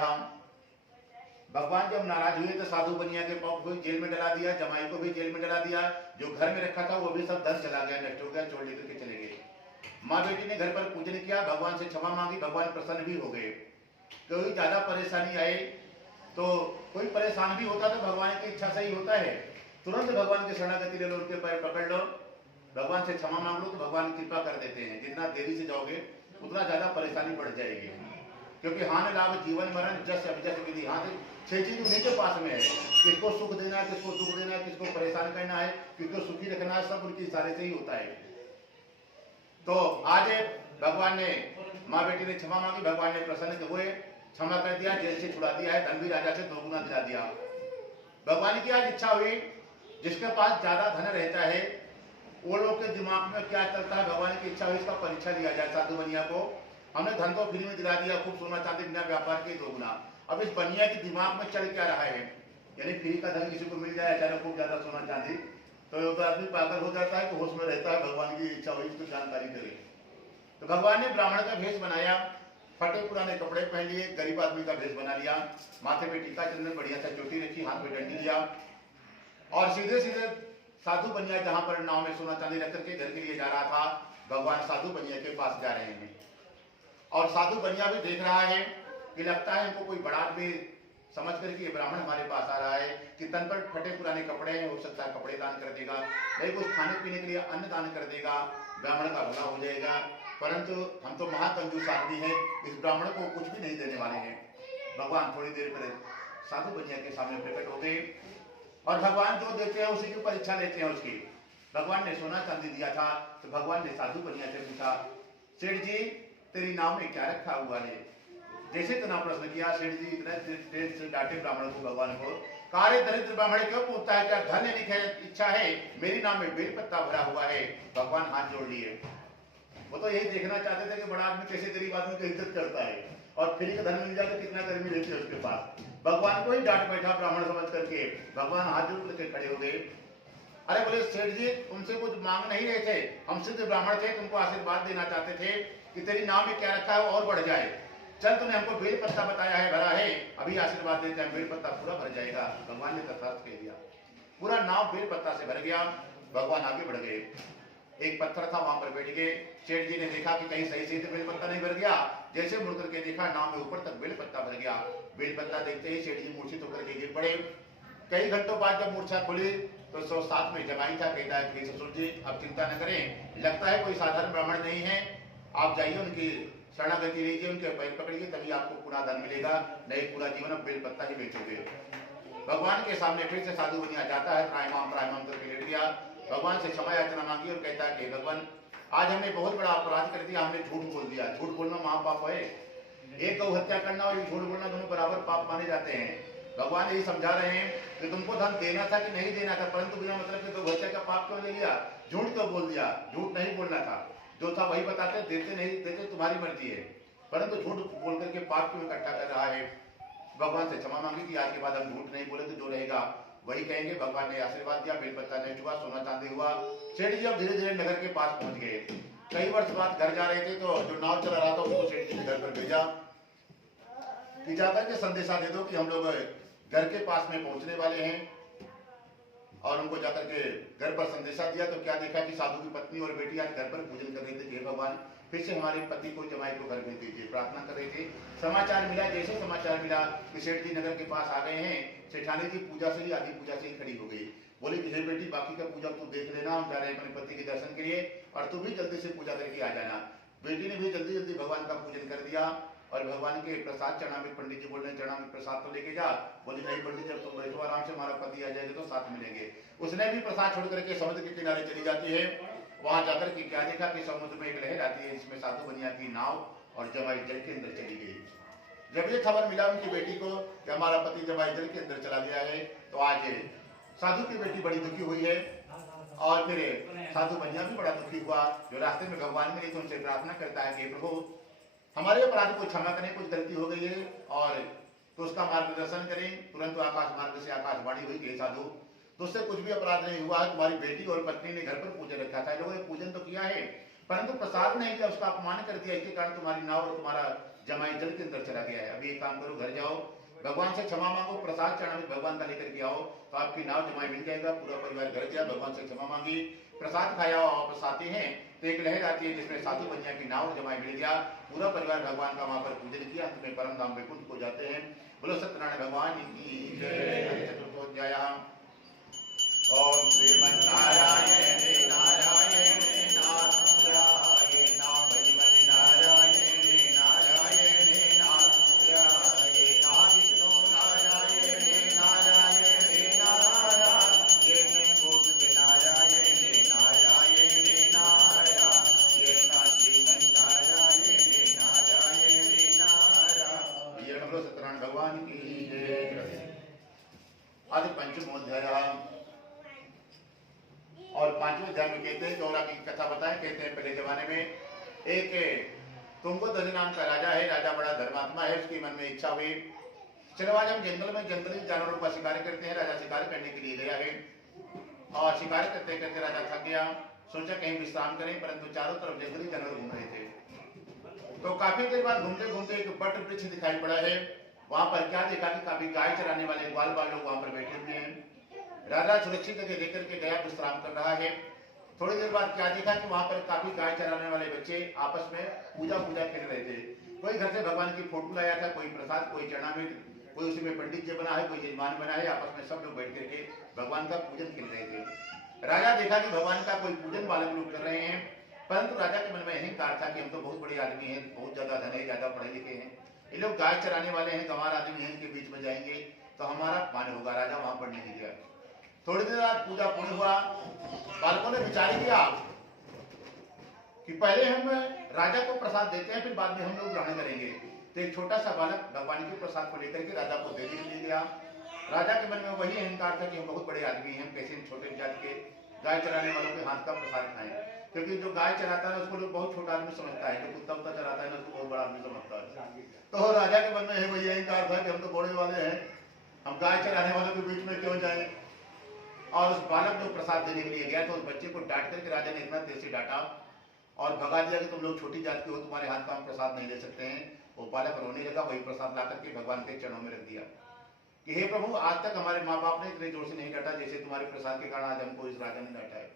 भगवान जब नाराज हुए तो साधु बनिया के पौक को जेल में डला दिया, जमाई को भी जेल में डला दिया, जो घर में रखा था वो भी सब धन चला गया, नष्ट हो गया, छोड़ लेकर के चले गए। माँ बेटी ने घर पर पूजन किया, भगवान से क्षमा मांगी, भगवान प्रसन्न भी हो गए। कोई ज्यादा परेशानी आए तो कोई परेशान भी होता तो भगवान की इच्छा से ही होता है, तुरंत भगवान की शरणागति ले लो, उनके पैर पकड़ लो, भगवान से क्षमा मांग लो तो भगवान कृपा कर देते हैं। जितना देरी से जाओगे उतना ज्यादा परेशानी बढ़ जाएगी, क्योंकि हानि लाभ जीवन मरण जस अभिजस विधि। हाँ, 6 चीज उन्हीं के पास में है, किसको सुख देना है, किसको दुख देना है, किसको परेशान करना है, किसको सुखी रखना है, सब उनकी इशारे से ही होता है। तो आज भगवान ने, माँ बेटी ने क्षमा मांगी, भगवान ने प्रसन्न हुए, क्षमा कर दिया, जेल से छुड़ा दिया है, धन भी राजा से 2 गुना दिला दिया। भगवान की आज इच्छा हुई, जिसके पास ज्यादा धन रहता है वो लोग के दिमाग में क्या चलता है, भगवान की इच्छा हुई इसका परीक्षा लिया जाए। साधु बनिया को हमने धन तो फ्री में दिला दिया, खूब सोना चांदी बिना व्यापार के 2 गुना। अब इस बनिया के दिमाग में चल क्या रहा है, यानी फ्री का धन किसी को मिल जाए अचानक खूब ज्यादा सोना चांदी, तो आदमी पागल हो जाता है, तो होश में रहता है, भगवान की इच्छा हुई इसको जानकारी करे। तो भगवान ने ब्राह्मण का भेष बनाया, फटे पुराने कपड़े पहन लिए, गरीब आदमी का भेष बना लिया, माथे पे टीका चंदन बढ़िया सा चोटी रखी, हाथ में डंडी लिया और सीधे सीधे साधु बनिया जहां पर नाव में सोना चांदी रख करके घर के लिए जा रहा था, भगवान साधु बनिया के पास जा रहे हैं। और साधु बनिया भी देख रहा है कि लगता है इनको कोई बड़ा भी समझ करके ये ब्राह्मण हमारे पास आ रहा है कि तन पर फटे पुराने कपड़े हैं, हो सकता है कपड़े दान कर देगा, नहीं कुछ खाने पीने के लिए अन्न दान कर देगा, ब्राह्मण का भला हो जाएगा। परंतु हम तो महाकंजूस आदमी है, इस ब्राह्मण को कुछ भी नहीं देने वाले हैं। भगवान थोड़ी देर पर साधु बनिया के सामने प्रकट हो गए और भगवान जो देते हैं उसी की परीक्षा लेते हैं उसकी। भगवान ने सोना चांदी दिया था तो भगवान ने साधु बनिया से पूछा, सेठ जी तेरी नाव में क्या रखा हुआ है? जैसे इतना प्रश्न किया, सेठ जी इतना तेज से डांटे ब्राह्मण को, भगवान को, कार्य दरिद्र ब्राह्मण क्यों पूछता है, क्या धन लेने की इच्छा है? मेरी नाव में बेल पत्ता भरा हुआ है। भगवान हाथ जोड़ लिए, वो तो यही देखना चाहते थे कि बड़ा आदमी कैसे गरीब आदमी की इज्जत करता है और फ्री का धन मिल जाए तो कितना गर्मी रहती है उसके पास। भगवान को ही डांट बैठा ब्राह्मण समझ करके। भगवान हाथ जोड़ करके खड़े हो गए, अरे बोले सेठ जी तुमसे कुछ मांग नहीं रहे थे, हम सिद्ध ब्राह्मण थे, तुमको आशीर्वाद देना चाहते थे कि तेरी नाव में क्या रखा है और बढ़ जाए। चल तूने हमको बेल पत्ता बताया है, भरा है, अभी आशीर्वाद देते हैं, बेल पत्ता पूरा भर जाएगा। भगवान ने तथास्थ कह दिया, पूरा नाव बेल पत्ता से भर गया। भगवान आगे बढ़ गए, एक पत्थर था वहां पर बैठ गए। सेठ जी ने देखा कि कहीं सही से बेल पत्ता नहीं भर गया, जैसे मुड़ करके देखा नाव में ऊपर तक बेल पत्ता भर गया। बेल पत्ता देखते ही सेठ जी मूर्छित होकर के गिर पड़े। कई घंटों बाद जब मूर्छा खुली तो 107 में जमाई था, कहता है कि ससुर जी अब चिंता न करें, लगता है कोई साधारण ब्राह्मण नहीं है, आप जाइए उनकी शरणागति लीजिए, उनके पैर पकड़िए, तभी आपको पूरा धन मिलेगा, नहीं पूरा जीवन अब बेल पत्ता ही बेचोगे। भगवान के सामने फिर से साधु बनिया जाता है, त्रायमाम करके लेट गया। भगवान से क्षमा याचना मांगी और कहता है कि भगवान आज हमने बहुत बड़ा अपराध कर दिया, हमने झूठ बोल दिया। झूठ बोलना महापाप है, एक गौ हत्या करना और एक झूठ बोलना दोनों बराबर पाप माने जाते हैं। भगवान यही समझा रहे हैं कि तुमको धन देना था कि नहीं देना था, परंतु बिना मतलब के गौ हत्या का पाप क्यों ले लिया, झूठ क्यों बोल दिया। झूठ नहीं बोलना था, जो था वही बताते, देते नहीं देते तुम्हारी मर्जी है, परंतु झूठ बोल करके पाप क्यों इकट्ठा कर रहा है। भगवान से क्षमा मांगी कि आज के बाद हम झूठ नहीं बोले, तो जो रहेगा वही कहेंगे। भगवान ने आशीर्वाद दिया, बेलपत्ता नष्ट हुआ, सोना चांदी हुआ। सेठ जी अब धीरे धीरे नगर के पास पहुंच गए। कई वर्ष बाद घर जा रहे थे तो जो नाव चला रहा था उसको सेठ जी ने घर पर भेजा कि जाकर के संदेशा दे दो कि हम लोग घर के पास में पहुंचने वाले हैं। और उनको जाकर के घर पर संदेशा दिया तो क्या देखा कि साधु की पत्नी और बेटी आज घर पर पूजन कर रहे थे कि भगवान फिर से हमारे पति को जमाई को घर भेज दीजिए, प्रार्थना कर रहे थे। समाचार मिला, जैसे समाचार मिला कि सेठ जी नगर के पास आ गए हैं, सेठानी जी पूजा से ही आदि पूजा से ही खड़ी हो गई। बोली कि हे बेटी, बाकी का पूजा तू देख लेना, हम जा रहे हैं अपने पति के दर्शन के लिए, और तू भी जल्दी से पूजा करके आ जाना। बेटी ने भी जल्दी जल्दी भगवान का पूजन कर दिया और भगवान के प्रसाद चढ़ावे, पंडित जी बोल रहे चढ़ा में प्रसाद तो लेके जा। बोली नहीं पंडित, जब तुम बैठो आराम से, हमारा पति आ जाएगा तो साथ मिलेंगे। उसने भी प्रसाद छोड़ करके समुद्र के किनारे चली जाती है। वहां जाकर के क्या देखा कि समुद्र में एक लहर आती है, इसमें साधु बनिया की नाव और जमाई जल के अंदर चली गई। जब ये खबर मिला उनकी बेटी को कि हमारा पति जमाई जल के अंदर चला गया है, तो आज साधु की बेटी बड़ी दुखी हुई है और फिर साधु बनिया भी बड़ा दुखी हुआ। जो रास्ते में भगवान मिले तो उनसे प्रार्थना करता है कि प्रभु हमारे अपराध को क्षमा करें, कुछ गलती हो गई है और तो उसका मार्गदर्शन करें। तुरंत आकाश मार्ग से आकाशवाणी हुई कि साधु तुझसे कुछ भी अपराध नहीं हुआ, तुम्हारी बेटी और पत्नी ने घर पर पूजन रखा था, लोगों ने पूजन तो किया है परंतु प्रसाद नहीं किया, उसका अपमान कर दिया, इसके कारण तुम्हारी नाव और तुम्हारा जमाई जल के अंदर चला गया है। अभी एक काम करो, घर जाओ, भगवान से क्षमा मांगो, प्रसाद चढ़ावे भगवान का लेकर के आओ, तो आपकी नाव जमाई मिल जाएगा। पूरा परिवार घर गया, भगवान से क्षमा मांगी, प्रसाद खाया, वापस आते हैं तो एक लहर आती है जिसमें साधु बनिया की नाव जमाई मिल गया। पूरा परिवार भगवान का वहां पर पूजन किया, अंत में परम धाम वैकुंठ को जाते हैं। बोलो सत्यनारायण भगवान की जय। चतुर्थोध्याय। ओम श्रीमन्नारायण नारायण नारायण भजमनि नारायण नारायण नारायण विष्णु नारायण नारायण नारायण गोविंद नारायण नारायण नारायण श्रीमन्नारायण नारायण नारायण। बोलो सत्यनारायण भगवान की जय। आदि पंचमोध्याय और पांचवें अध्याय में कहते हैं, गौरा की कथा बताएं। कहते हैं पहले जमाने में एक तुंगोदर नाम का राजा है, राजा बड़ा धर्मात्मा है, उसके मन में इच्छा हुई चलो आज हम जंगल में जंगली जानवरों का शिकार करते हैं। राजा शिकार करने के लिए गया है और शिकार करते करते राजा थक गया, सोचा कहीं विश्राम करें, परंतु चारों तरफ जंगली जानवर घूम रहे थे। तो काफी देर बाद घूमते घूमते एक बट वृक्ष दिखाई पड़ा है। वहां पर क्या देखा कि काफी गाय चराने वाले ग्वाल बाल लोग वहां पर बैठे हुए हैं। राजा सुरक्षित जगह देकर के गया, विश्राम कर रहा है। थोड़ी देर बाद क्या देखा कि वहां पर काफी गाय चराने वाले बच्चे आपस में पूजा खेल रहे थे। कोई घर से भगवान की फोटो लाया था, कोई प्रसाद, कोई चरणामृत, कोई उसी में पंडित जी बना है, कोई यजमान बना है, आपस में सब लोग बैठ करके भगवान का पूजन खेल रहे थे। राजा देखा कि भगवान का कोई पूजन बालक लोग कर रहे हैं, परंतु राजा के मन में अहंकार था कि हम तो बहुत बड़े आदमी हैं, बहुत ज्यादा धन है, ज्यादा पढ़े लिखे हैं, ये लोग गाय चराने वाले हैं, गंवार आदमी हैं, इनके बीच में जाएंगे तो हमारा अपमान होगा। राजा वहां पर नहीं गया। थोड़ी देर बाद पूजा पूर्ण हुआ। बालकों ने विचार किया कि पहले हम राजा को प्रसाद देते हैं, फिर बाद में हम लोग ग्रहण करेंगे। तो एक छोटा सा बालक भगवान के प्रसाद को लेकर के राजा को देने के लिए गया। राजा के मन में वही अहंकार था कि हम बहुत बड़े आदमी हैं, कैसे छोटे जात के गाय चराने वालों के हाथ का प्रसाद खाएं, क्योंकि जो गाय चराता है उसको लोग बहुत छोटा आदमी समझता है, जो कुत्ता उत्ता चराता है ना उसको बहुत बड़ा आदमी समझता है। तो राजा के मन में वही अहंकार था कि हम तो बड़े वाले हैं, हम गाय चराने वालों के बीच में क्यों जाएं। और उस बालक को प्रसाद देने के लिए गया तो उस बच्चे को डांट करके राजा ने इतना तेज से डांटा और भगा दिया कि तुम लोग छोटी जात के हो, तुम्हारे हाथ का हम प्रसाद नहीं ले सकते हैं। वो बालक रोने लगा, वही प्रसाद ला करके भगवान के चरणों में रख दिया कि हे प्रभु, आज तक हमारे माँ बाप ने इतने जोर से नहीं डांटा जैसे तुम्हारे प्रसाद के कारण आज हमको इस राजा ने डांटा है।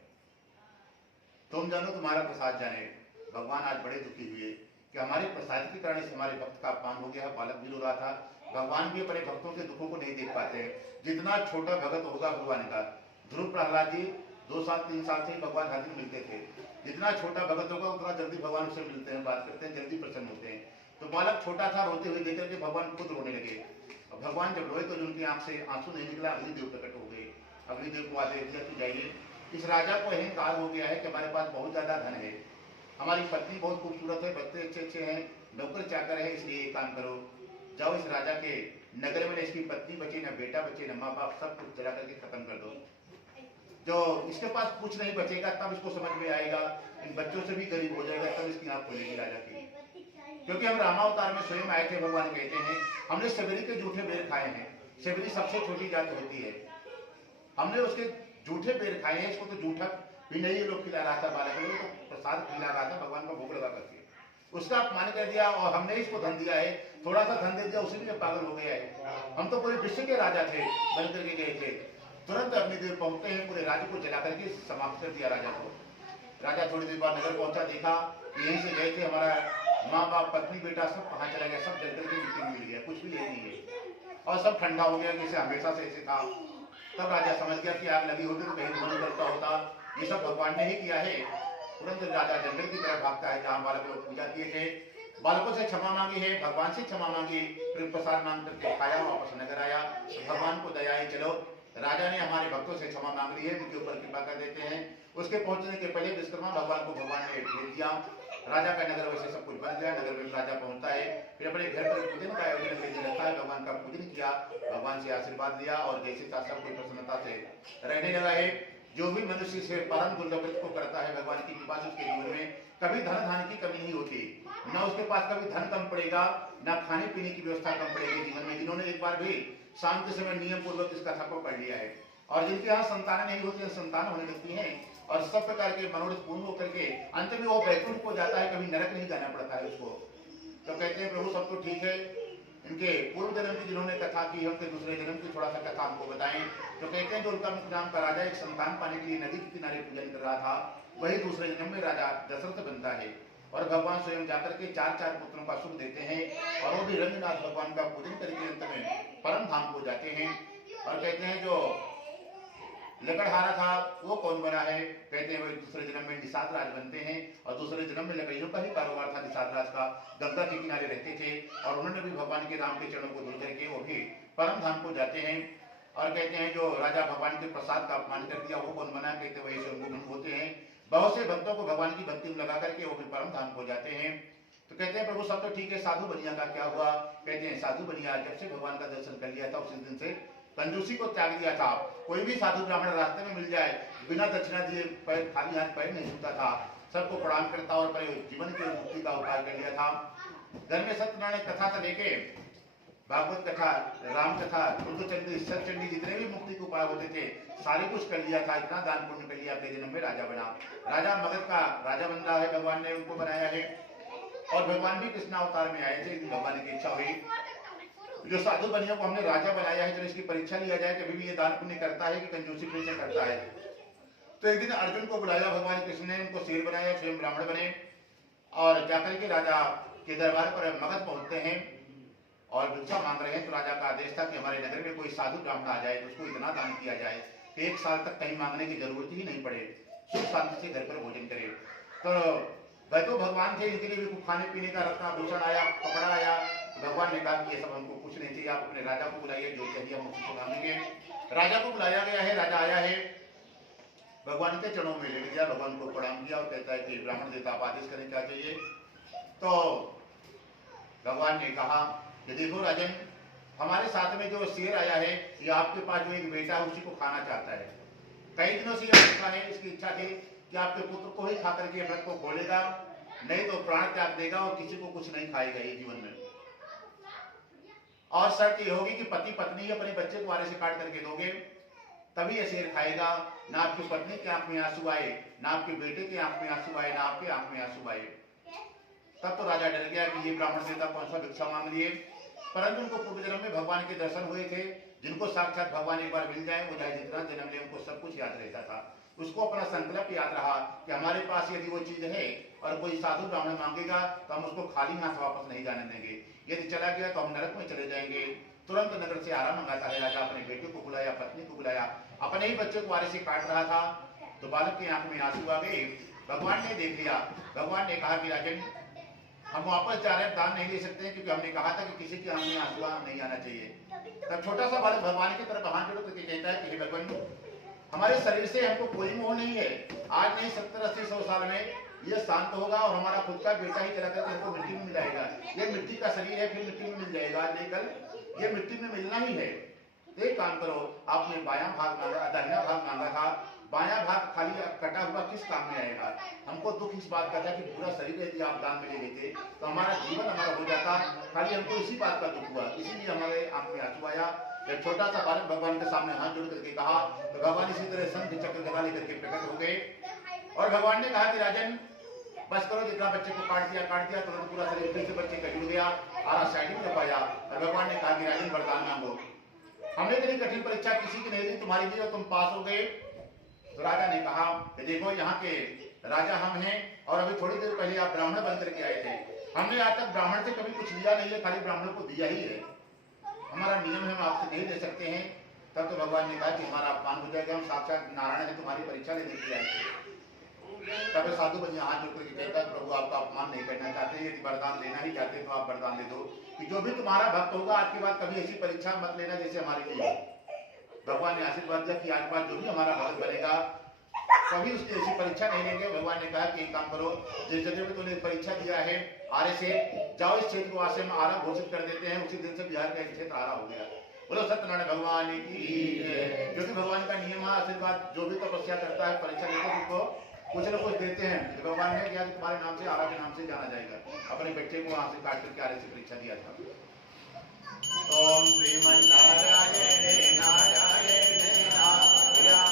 तुम जानो, तुम्हारा प्रसाद जाने। भगवान आज बड़े दुखी हुए कि हमारे प्रसाद के कारण इस हमारे भक्त का अपमान हो गया। बालक भी रो रहा था। भगवान भी अपने भक्तों के दुखों को नहीं देख पाते। जितना छोटा भगत होगा भगवान का, ध्रुव प्रहलाद जी 2 साल 3 साल से ही भगवान हर दिन मिलते थे। जितना छोटा भगत होगा उतना जल्दी भगवान उससे मिलते हैं, बात करते हैं, जल्दी प्रसन्न होते हैं। तो बालक छोटा था, रोते हुए देख करके भगवान खुद रोने लगे। और भगवान जब रोए तो उनकी आंख से आंसू नहीं निकला, अग्निदेव प्रकट हो गए। अग्निदेव को आदेश दिया कि जाइए, इस राजा को अहंकार हो गया है कि हमारे पास बहुत ज्यादा धन है, हमारी पत्नी बहुत खूबसूरत है, बच्चे अच्छे अच्छे हैं, नौकर चाकर है, इसलिए ये काम करो, जाओ इस राजा के नगर में इसकी पत्नी बचे, न बेटा बचे, न माँ बाप, सब कुछ जला करके खत्म कर दो। जो इसके पास कुछ नहीं बचेगा तब इसको समझ में आएगा, इन बच्चों से भी गरीब हो जाएगा, तब इसकी आंख खुलेगी राजा की। क्योंकि हम रामावतार में स्वयं आए थे, भगवान कहते हैं हमने शबरी के जूठे बेर खाए हैं। शबरी सबसे छोटी जाति होती है, हमने उसके जूठे बेर खाए हैं। इसको तो जूठा भी नहीं लोग खिला रहा था, बालक लोग तो प्रसाद खिला रहा था, भगवान का भोग लगा करके उसका अपमान कर दिया। और हमने इसको धन दिया है, थोड़ा सा धन दे दिया, उसी में पागल हो गया है। हम तो पूरे विश्व के राजा थे, बन करके गए थे। तुरंत अपनी देर पहुंचते हैं, पूरे राज्य को जला करके समाप्त कर दिया राजा को। राजा थोड़ी देर बाद नगर पहुंचा, देखा यहीं से गए थे हमारा माँ बाप, पत्नी, बेटा सब कहाँ चला गया, सब जल करके मिट्टी में मिल गया, कुछ भी नहीं है। और सब ठंडा हो गया, जैसे हमेशा से ऐसे था। तब राजा समझ गया कि आग लगी होती तो कहीं धुआं निकलता होता, ये सब भगवान ने ही किया है। तुरंत राजा जंगल की तरफ भागता है जहाँ बालक लोग पूजा किए थे। बालकों से क्षमा मांगी है, भगवान से क्षमा मांगी, फिर प्रसाद मांग करके खाया, वापस नगर आया। तो भगवान को दया है, चलो राजा ने हमारे भक्तों से क्षमा मांग ली है, उनके ऊपर कृपा कर देते हैं। उसके पहुंचने के पहले विश्वकर्मा भगवान को भगवान ने भेज दिया। राजा का नगर वैसे सब कुछ बन गया। नगर में राजा पहुंचता है, फिर अपने घर पर पूजन का आयोजन करके रखा है, भगवान का पूजन किया, भगवान से आशीर्वाद लिया और जैसे था सब कोई प्रसन्नता से रहने लगा है। जो भी मनुष्य से परम दुर्लभ को करता है भगवान की कृपा से उसके जीवन में कभी धन धान की कमी नहीं होती, न उसके पास कभी धन कम पड़ेगा, न खाने पीने की व्यवस्था कम पड़ेगी जीवन में। जिन्होंने एक बार भी शाम के समय नियम पूर्वक इस कथा को पढ़ लिया है और जिनके यहाँ संतान नहीं होती है, संतान होने लगती है और सब प्रकार के मनोरथ पूर्ण होकर के अंत में वो वैकुंठ को जाता है, कभी नरक नहीं जाना पड़ता है उसको। तो कहते हैं प्रभु सब तो ठीक है, इनके पूर्व जन्म की जिन्होंने कथा की है उनके दूसरे जन्म की थोड़ा सा कथा हमको बताएं। तो कहते हैं जो उनका मुख नाम का राजा एक संतान पाने के लिए नदी के किनारे पूजन कर रहा था, वही दूसरे जन्म में राजा दशरथ बनता है और भगवान स्वयं जाकर के चार चार पुत्रों का सुख देते हैं और वो भी रंगनाथ भगवान का पूजन करके अंत में परम धाम को जाते हैं। और कहते हैं जो लकड़हारा था वो कौन बना है, कहते हैं वो दूसरे जन्म में निषाद राज बनते हैं और दूसरे जन्म में लकड़ियों का ही कारोबार था निषाद राज का, गंगा के किनारे रहते थे और उन्होंने भी भगवान के राम के चरणों को धुल करके वो भी परम धाम को जाते हैं। और कहते हैं जो राजा भगवान के प्रसाद का अपमान कर दिया वो कौन बना, कहते वही शंभु होते हैं। बहुत से भक्तों को भगवान की भक्ति में लगा करके वो भी परम धाम को जाते हैं। तो कहते हैं प्रभु सब तो ठीक है, साधु बनिया का क्या हुआ, कहते हैं साधु बनिया जब से भगवान का दर्शन कर लिया था उसी दिन से कंजूसी को त्याग दिया था। कोई भी साधु ब्राह्मण रास्ते में मिल जाए बिना दक्षिणा दिए पैर खाली हाथ पैर नहीं छूता था, सबको प्रणाम करता और जीवन की मुक्ति का उपाय कर लिया था। घर में सत्यनारायण कथा से लेके भागवत कथा, राम कथा, रुद्रचंडी, सतचंडी जितने भी मुक्ति के उपाय होते थे सारे कुछ कर लिया था। इतना दान पुण्य कर लिया, अपने जन्म में राजा बना। राजा मगध का राजा बन रहा है, भगवान ने उनको बनाया है और भगवान भी कृष्ण अवतार में आए थे। भगवान की इच्छा हुई जो साधु बनियों को हमने राजा बनाया है, तो इसकी परीक्षा लिया जाए कि अभी भी ये दान पुण्य करता है कि कंजूसी से करता है। तो एक दिन अर्जुन को बुलाया भगवान कृष्ण ने, उनको शेर बनाया, स्वयं ब्राह्मण बने और जाकर के राजा के दरबार पर मगध पहुंचते हैं और भिक्षा मांग रहे हैं। तो राजा का आदेश था कि हमारे नगर में कोई साधु ब्राह्मण आ जाए तो उसको इतना दान किया जाए कि 1 साल तक कहीं मांगने की जरूरत ही नहीं पड़े, सुख शांति से घर पर भोजन करे। तो वह तो भगवान थे, इनके लिए भी खाने पीने का रत्ना भूषण आया, कपड़ा आया। भगवान ने कहा कि ये सब हमको कुछ नहीं चाहिए, आप अपने राजा को बुलाइए, जो चाहिए हम उसको मांगेंगे। राजा को बुलाया गया है, राजा आया है, भगवान के चरणों में लेट गया, भगवान को प्रणाम किया और कहता है कि ब्राह्मण देवता आप आदेश करें क्या चाहिए। तो भगवान ने कहा कि देखो राजन, हमारे साथ में जो शेर आया है ये आपके पास जो एक बेटा है उसी को खाना चाहता है। कई दिनों से ये भूखा है, इसकी इच्छा थी कि आपके पुत्र को ही खा करके व्रत को खोलेगा, नहीं तो प्राण त्याग देगा और किसी को कुछ नहीं खाएगा ये जीवन में। और शर्त ये होगी कि पति पत्नी अपने बच्चे को आरे से काट करके दोगे तभी ये शेर खाएगा। ना आपकी पत्नी के आंख में आंसू आए, ना आपके बेटे के आंख में आंसू आए, ना आपके आंख में आंसू आए। तब तो राजा डर गया कि ये ब्राह्मण देवता कौन सा भिक्षा मांग लिए। परंतु उनको पूर्व जन्म में भगवान के दर्शन हुए थे, जिनको साक्षात भगवान एक बार मिल जाए वो चाहे जितना जन्म ले उनको सब कुछ याद रहता था। उसको अपना संकल्प याद रहा कि हमारे पास यदि वो चीज है और कोई साधु ब्राह्मण मांगेगा तो हम उसको खाली हाथ वापस नहीं जाने देंगे, यदि चला गया तो हम नरक में चले जाएंगे। तुरंत नगर से आराम मंगाता है राजा, अपने बेटे को बुलाया, पत्नी को बुलाया, अपने ही बच्चे को आरे से काट रहा था तो बालक की आंख में आंसू आ गए। भगवान ने देख लिया, भगवान ने कहा कि राजन हम वापस जा रहे हैं, दान नहीं ले सकते हैं क्योंकि हमने कहा था कि किसी की आंख में आंसू नहीं आना चाहिए। तब छोटा सा बालक भगवान की तरफ हाथ जोड़ करके कहता है कि हे भगवान हमारे शरीर से हमको कोई मोह नहीं है। आज नहीं 70, 80, 100 साल में ये शांत होगा और हमारा खुद का बेटा ही चला करके हमको मिट्टी में मिलाएगा। ये मिट्टी का शरीर है, फिर मिट्टी में मिल जाएगा। आज नहीं कल ये मिट्टी में मिलना ही है। एक काम करो, आपने बायां भाग मांगा, दाहिना भाग मांगा था, बायां भाग खाली कटा हुआ किस काम में आएगा? हमको दुख इस बात का था कि पूरा शरीर यदि आप दान में ले लेते तो हमारा जीवन हमारा हो जाता। खाली हमको इसी बात का दुख हुआ, इसीलिए हमारे आंख में आंसू आया। एक छोटा सा बालक भगवान के सामने हाथ जोड़ करके कहा तो भगवान इसी तरह शंख चक्र गदा लेकर के प्रकट हो गए और भगवान ने कहा कि राजन बस करो, जितना बच्चे को काट दिया तुरंत पूरा शरीर फिर से बच्चे का जुड़ गया, आरा साइड में पाया। और भगवान ने कहा कि राजन वरदान मांगो। हमने इतनी कठिन परीक्षा किसी की नहीं दी, तुम्हारी दी और तुम पास हो गए। तो राजा ने कहा कि देखो यहाँ के राजा हम हैं और अभी थोड़ी देर पहले आप ब्राह्मण बन करके आए थे। हमने आज तक ब्राह्मण से कभी कुछ लिया नहीं है, खाली ब्राह्मणों को दिया ही है। हमारा नियम है, हम आपसे नहीं ले सकते हैं। तब तो भगवान ने कहा कि हमारा अपमान हो जाएगा, हम साक्षात नारायण है, तुम्हारी परीक्षा लेने के लिए आए थे। तब साधु बन हाथ जोड़ करके कहता है प्रभु आपका अपमान नहीं करना चाहते, यदि वरदान लेना ही चाहते तो आप वरदान दे दो कि जो भी तुम्हारा भक्त होगा आज के बाद कभी ऐसी परीक्षा मत लेना जैसे हमारे लिए। भगवान ने आशीर्वाद दिया कि आज के बाद जो भी हमारा भक्त बनेगा कभी उसकी ऐसी परीक्षा नहीं लेंगे। भगवान ने कहा कि एक काम करो, जिस जगह में तूने परीक्षा दिया है आरे से, जाओ इस क्षेत्र को आज से हम आरा घोषित कर देते हैं। उसी दिन से बिहार का एक क्षेत्र आरा हो गया। बोलो सत्यनारायण भगवान की जय। क्योंकि भगवान का नियम है, आशीर्वाद जो भी तपस्या करता है परीक्षा लेकर उसको कुछ न कुछ देते हैं। तो भगवान ने किया कि तुम्हारे नाम से आरा के नाम से जाना जाएगा। अपने बच्चे को वहां से काट करके आरे से परीक्षा दिया था। ओम श्रीमन्नारायण नारायण नारायण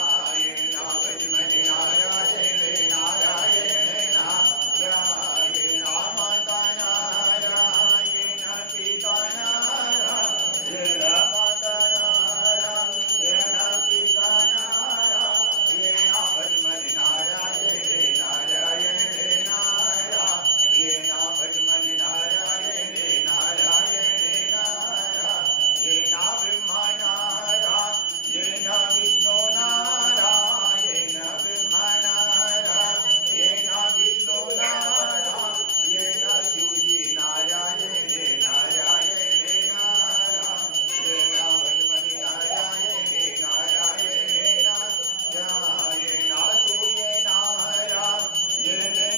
भजमनि नारायण नारायण नारायण माता नारायण पिता नारायण माता नारायण पिता नारायण भजमनि नारायण नारायण नारायण भजमनि नारायण नारायण ब्रह्मा नारायण विष्णु नारायण ब्रह्मा नारायण विष्णु नारायण शिवजी नारायण नारायण नारायण भगवती नारायण नारायण नारायण सूर्य नारायण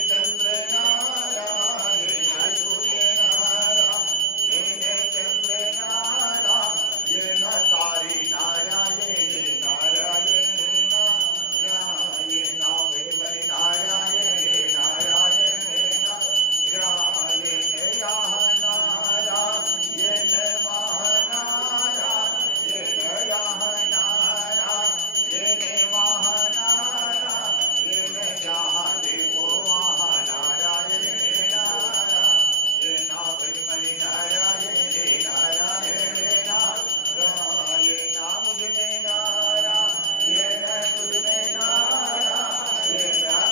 चंद्र नारायण सूर्य नारायण चंद्र नारायण तारे नारायण नारायण नारायण भगवती नारायण नारायण नारायण नारायण महानारायण नारायण महानारायण जहाँ देखो वहाँ नारायण नारायण भगवती नारायण नारायण नारायण मुझ में नारायण तुझ में नारायण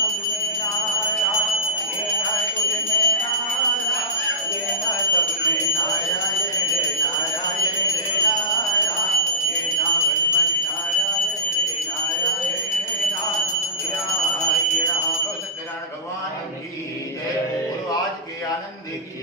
मुझ में नारायण तुझ में नारायण सब में नारायण नारायण नारायण भगवती नारायण नारायण नारायण। सत्यनारायण भगवान की जय। बोलो आज के आनंद की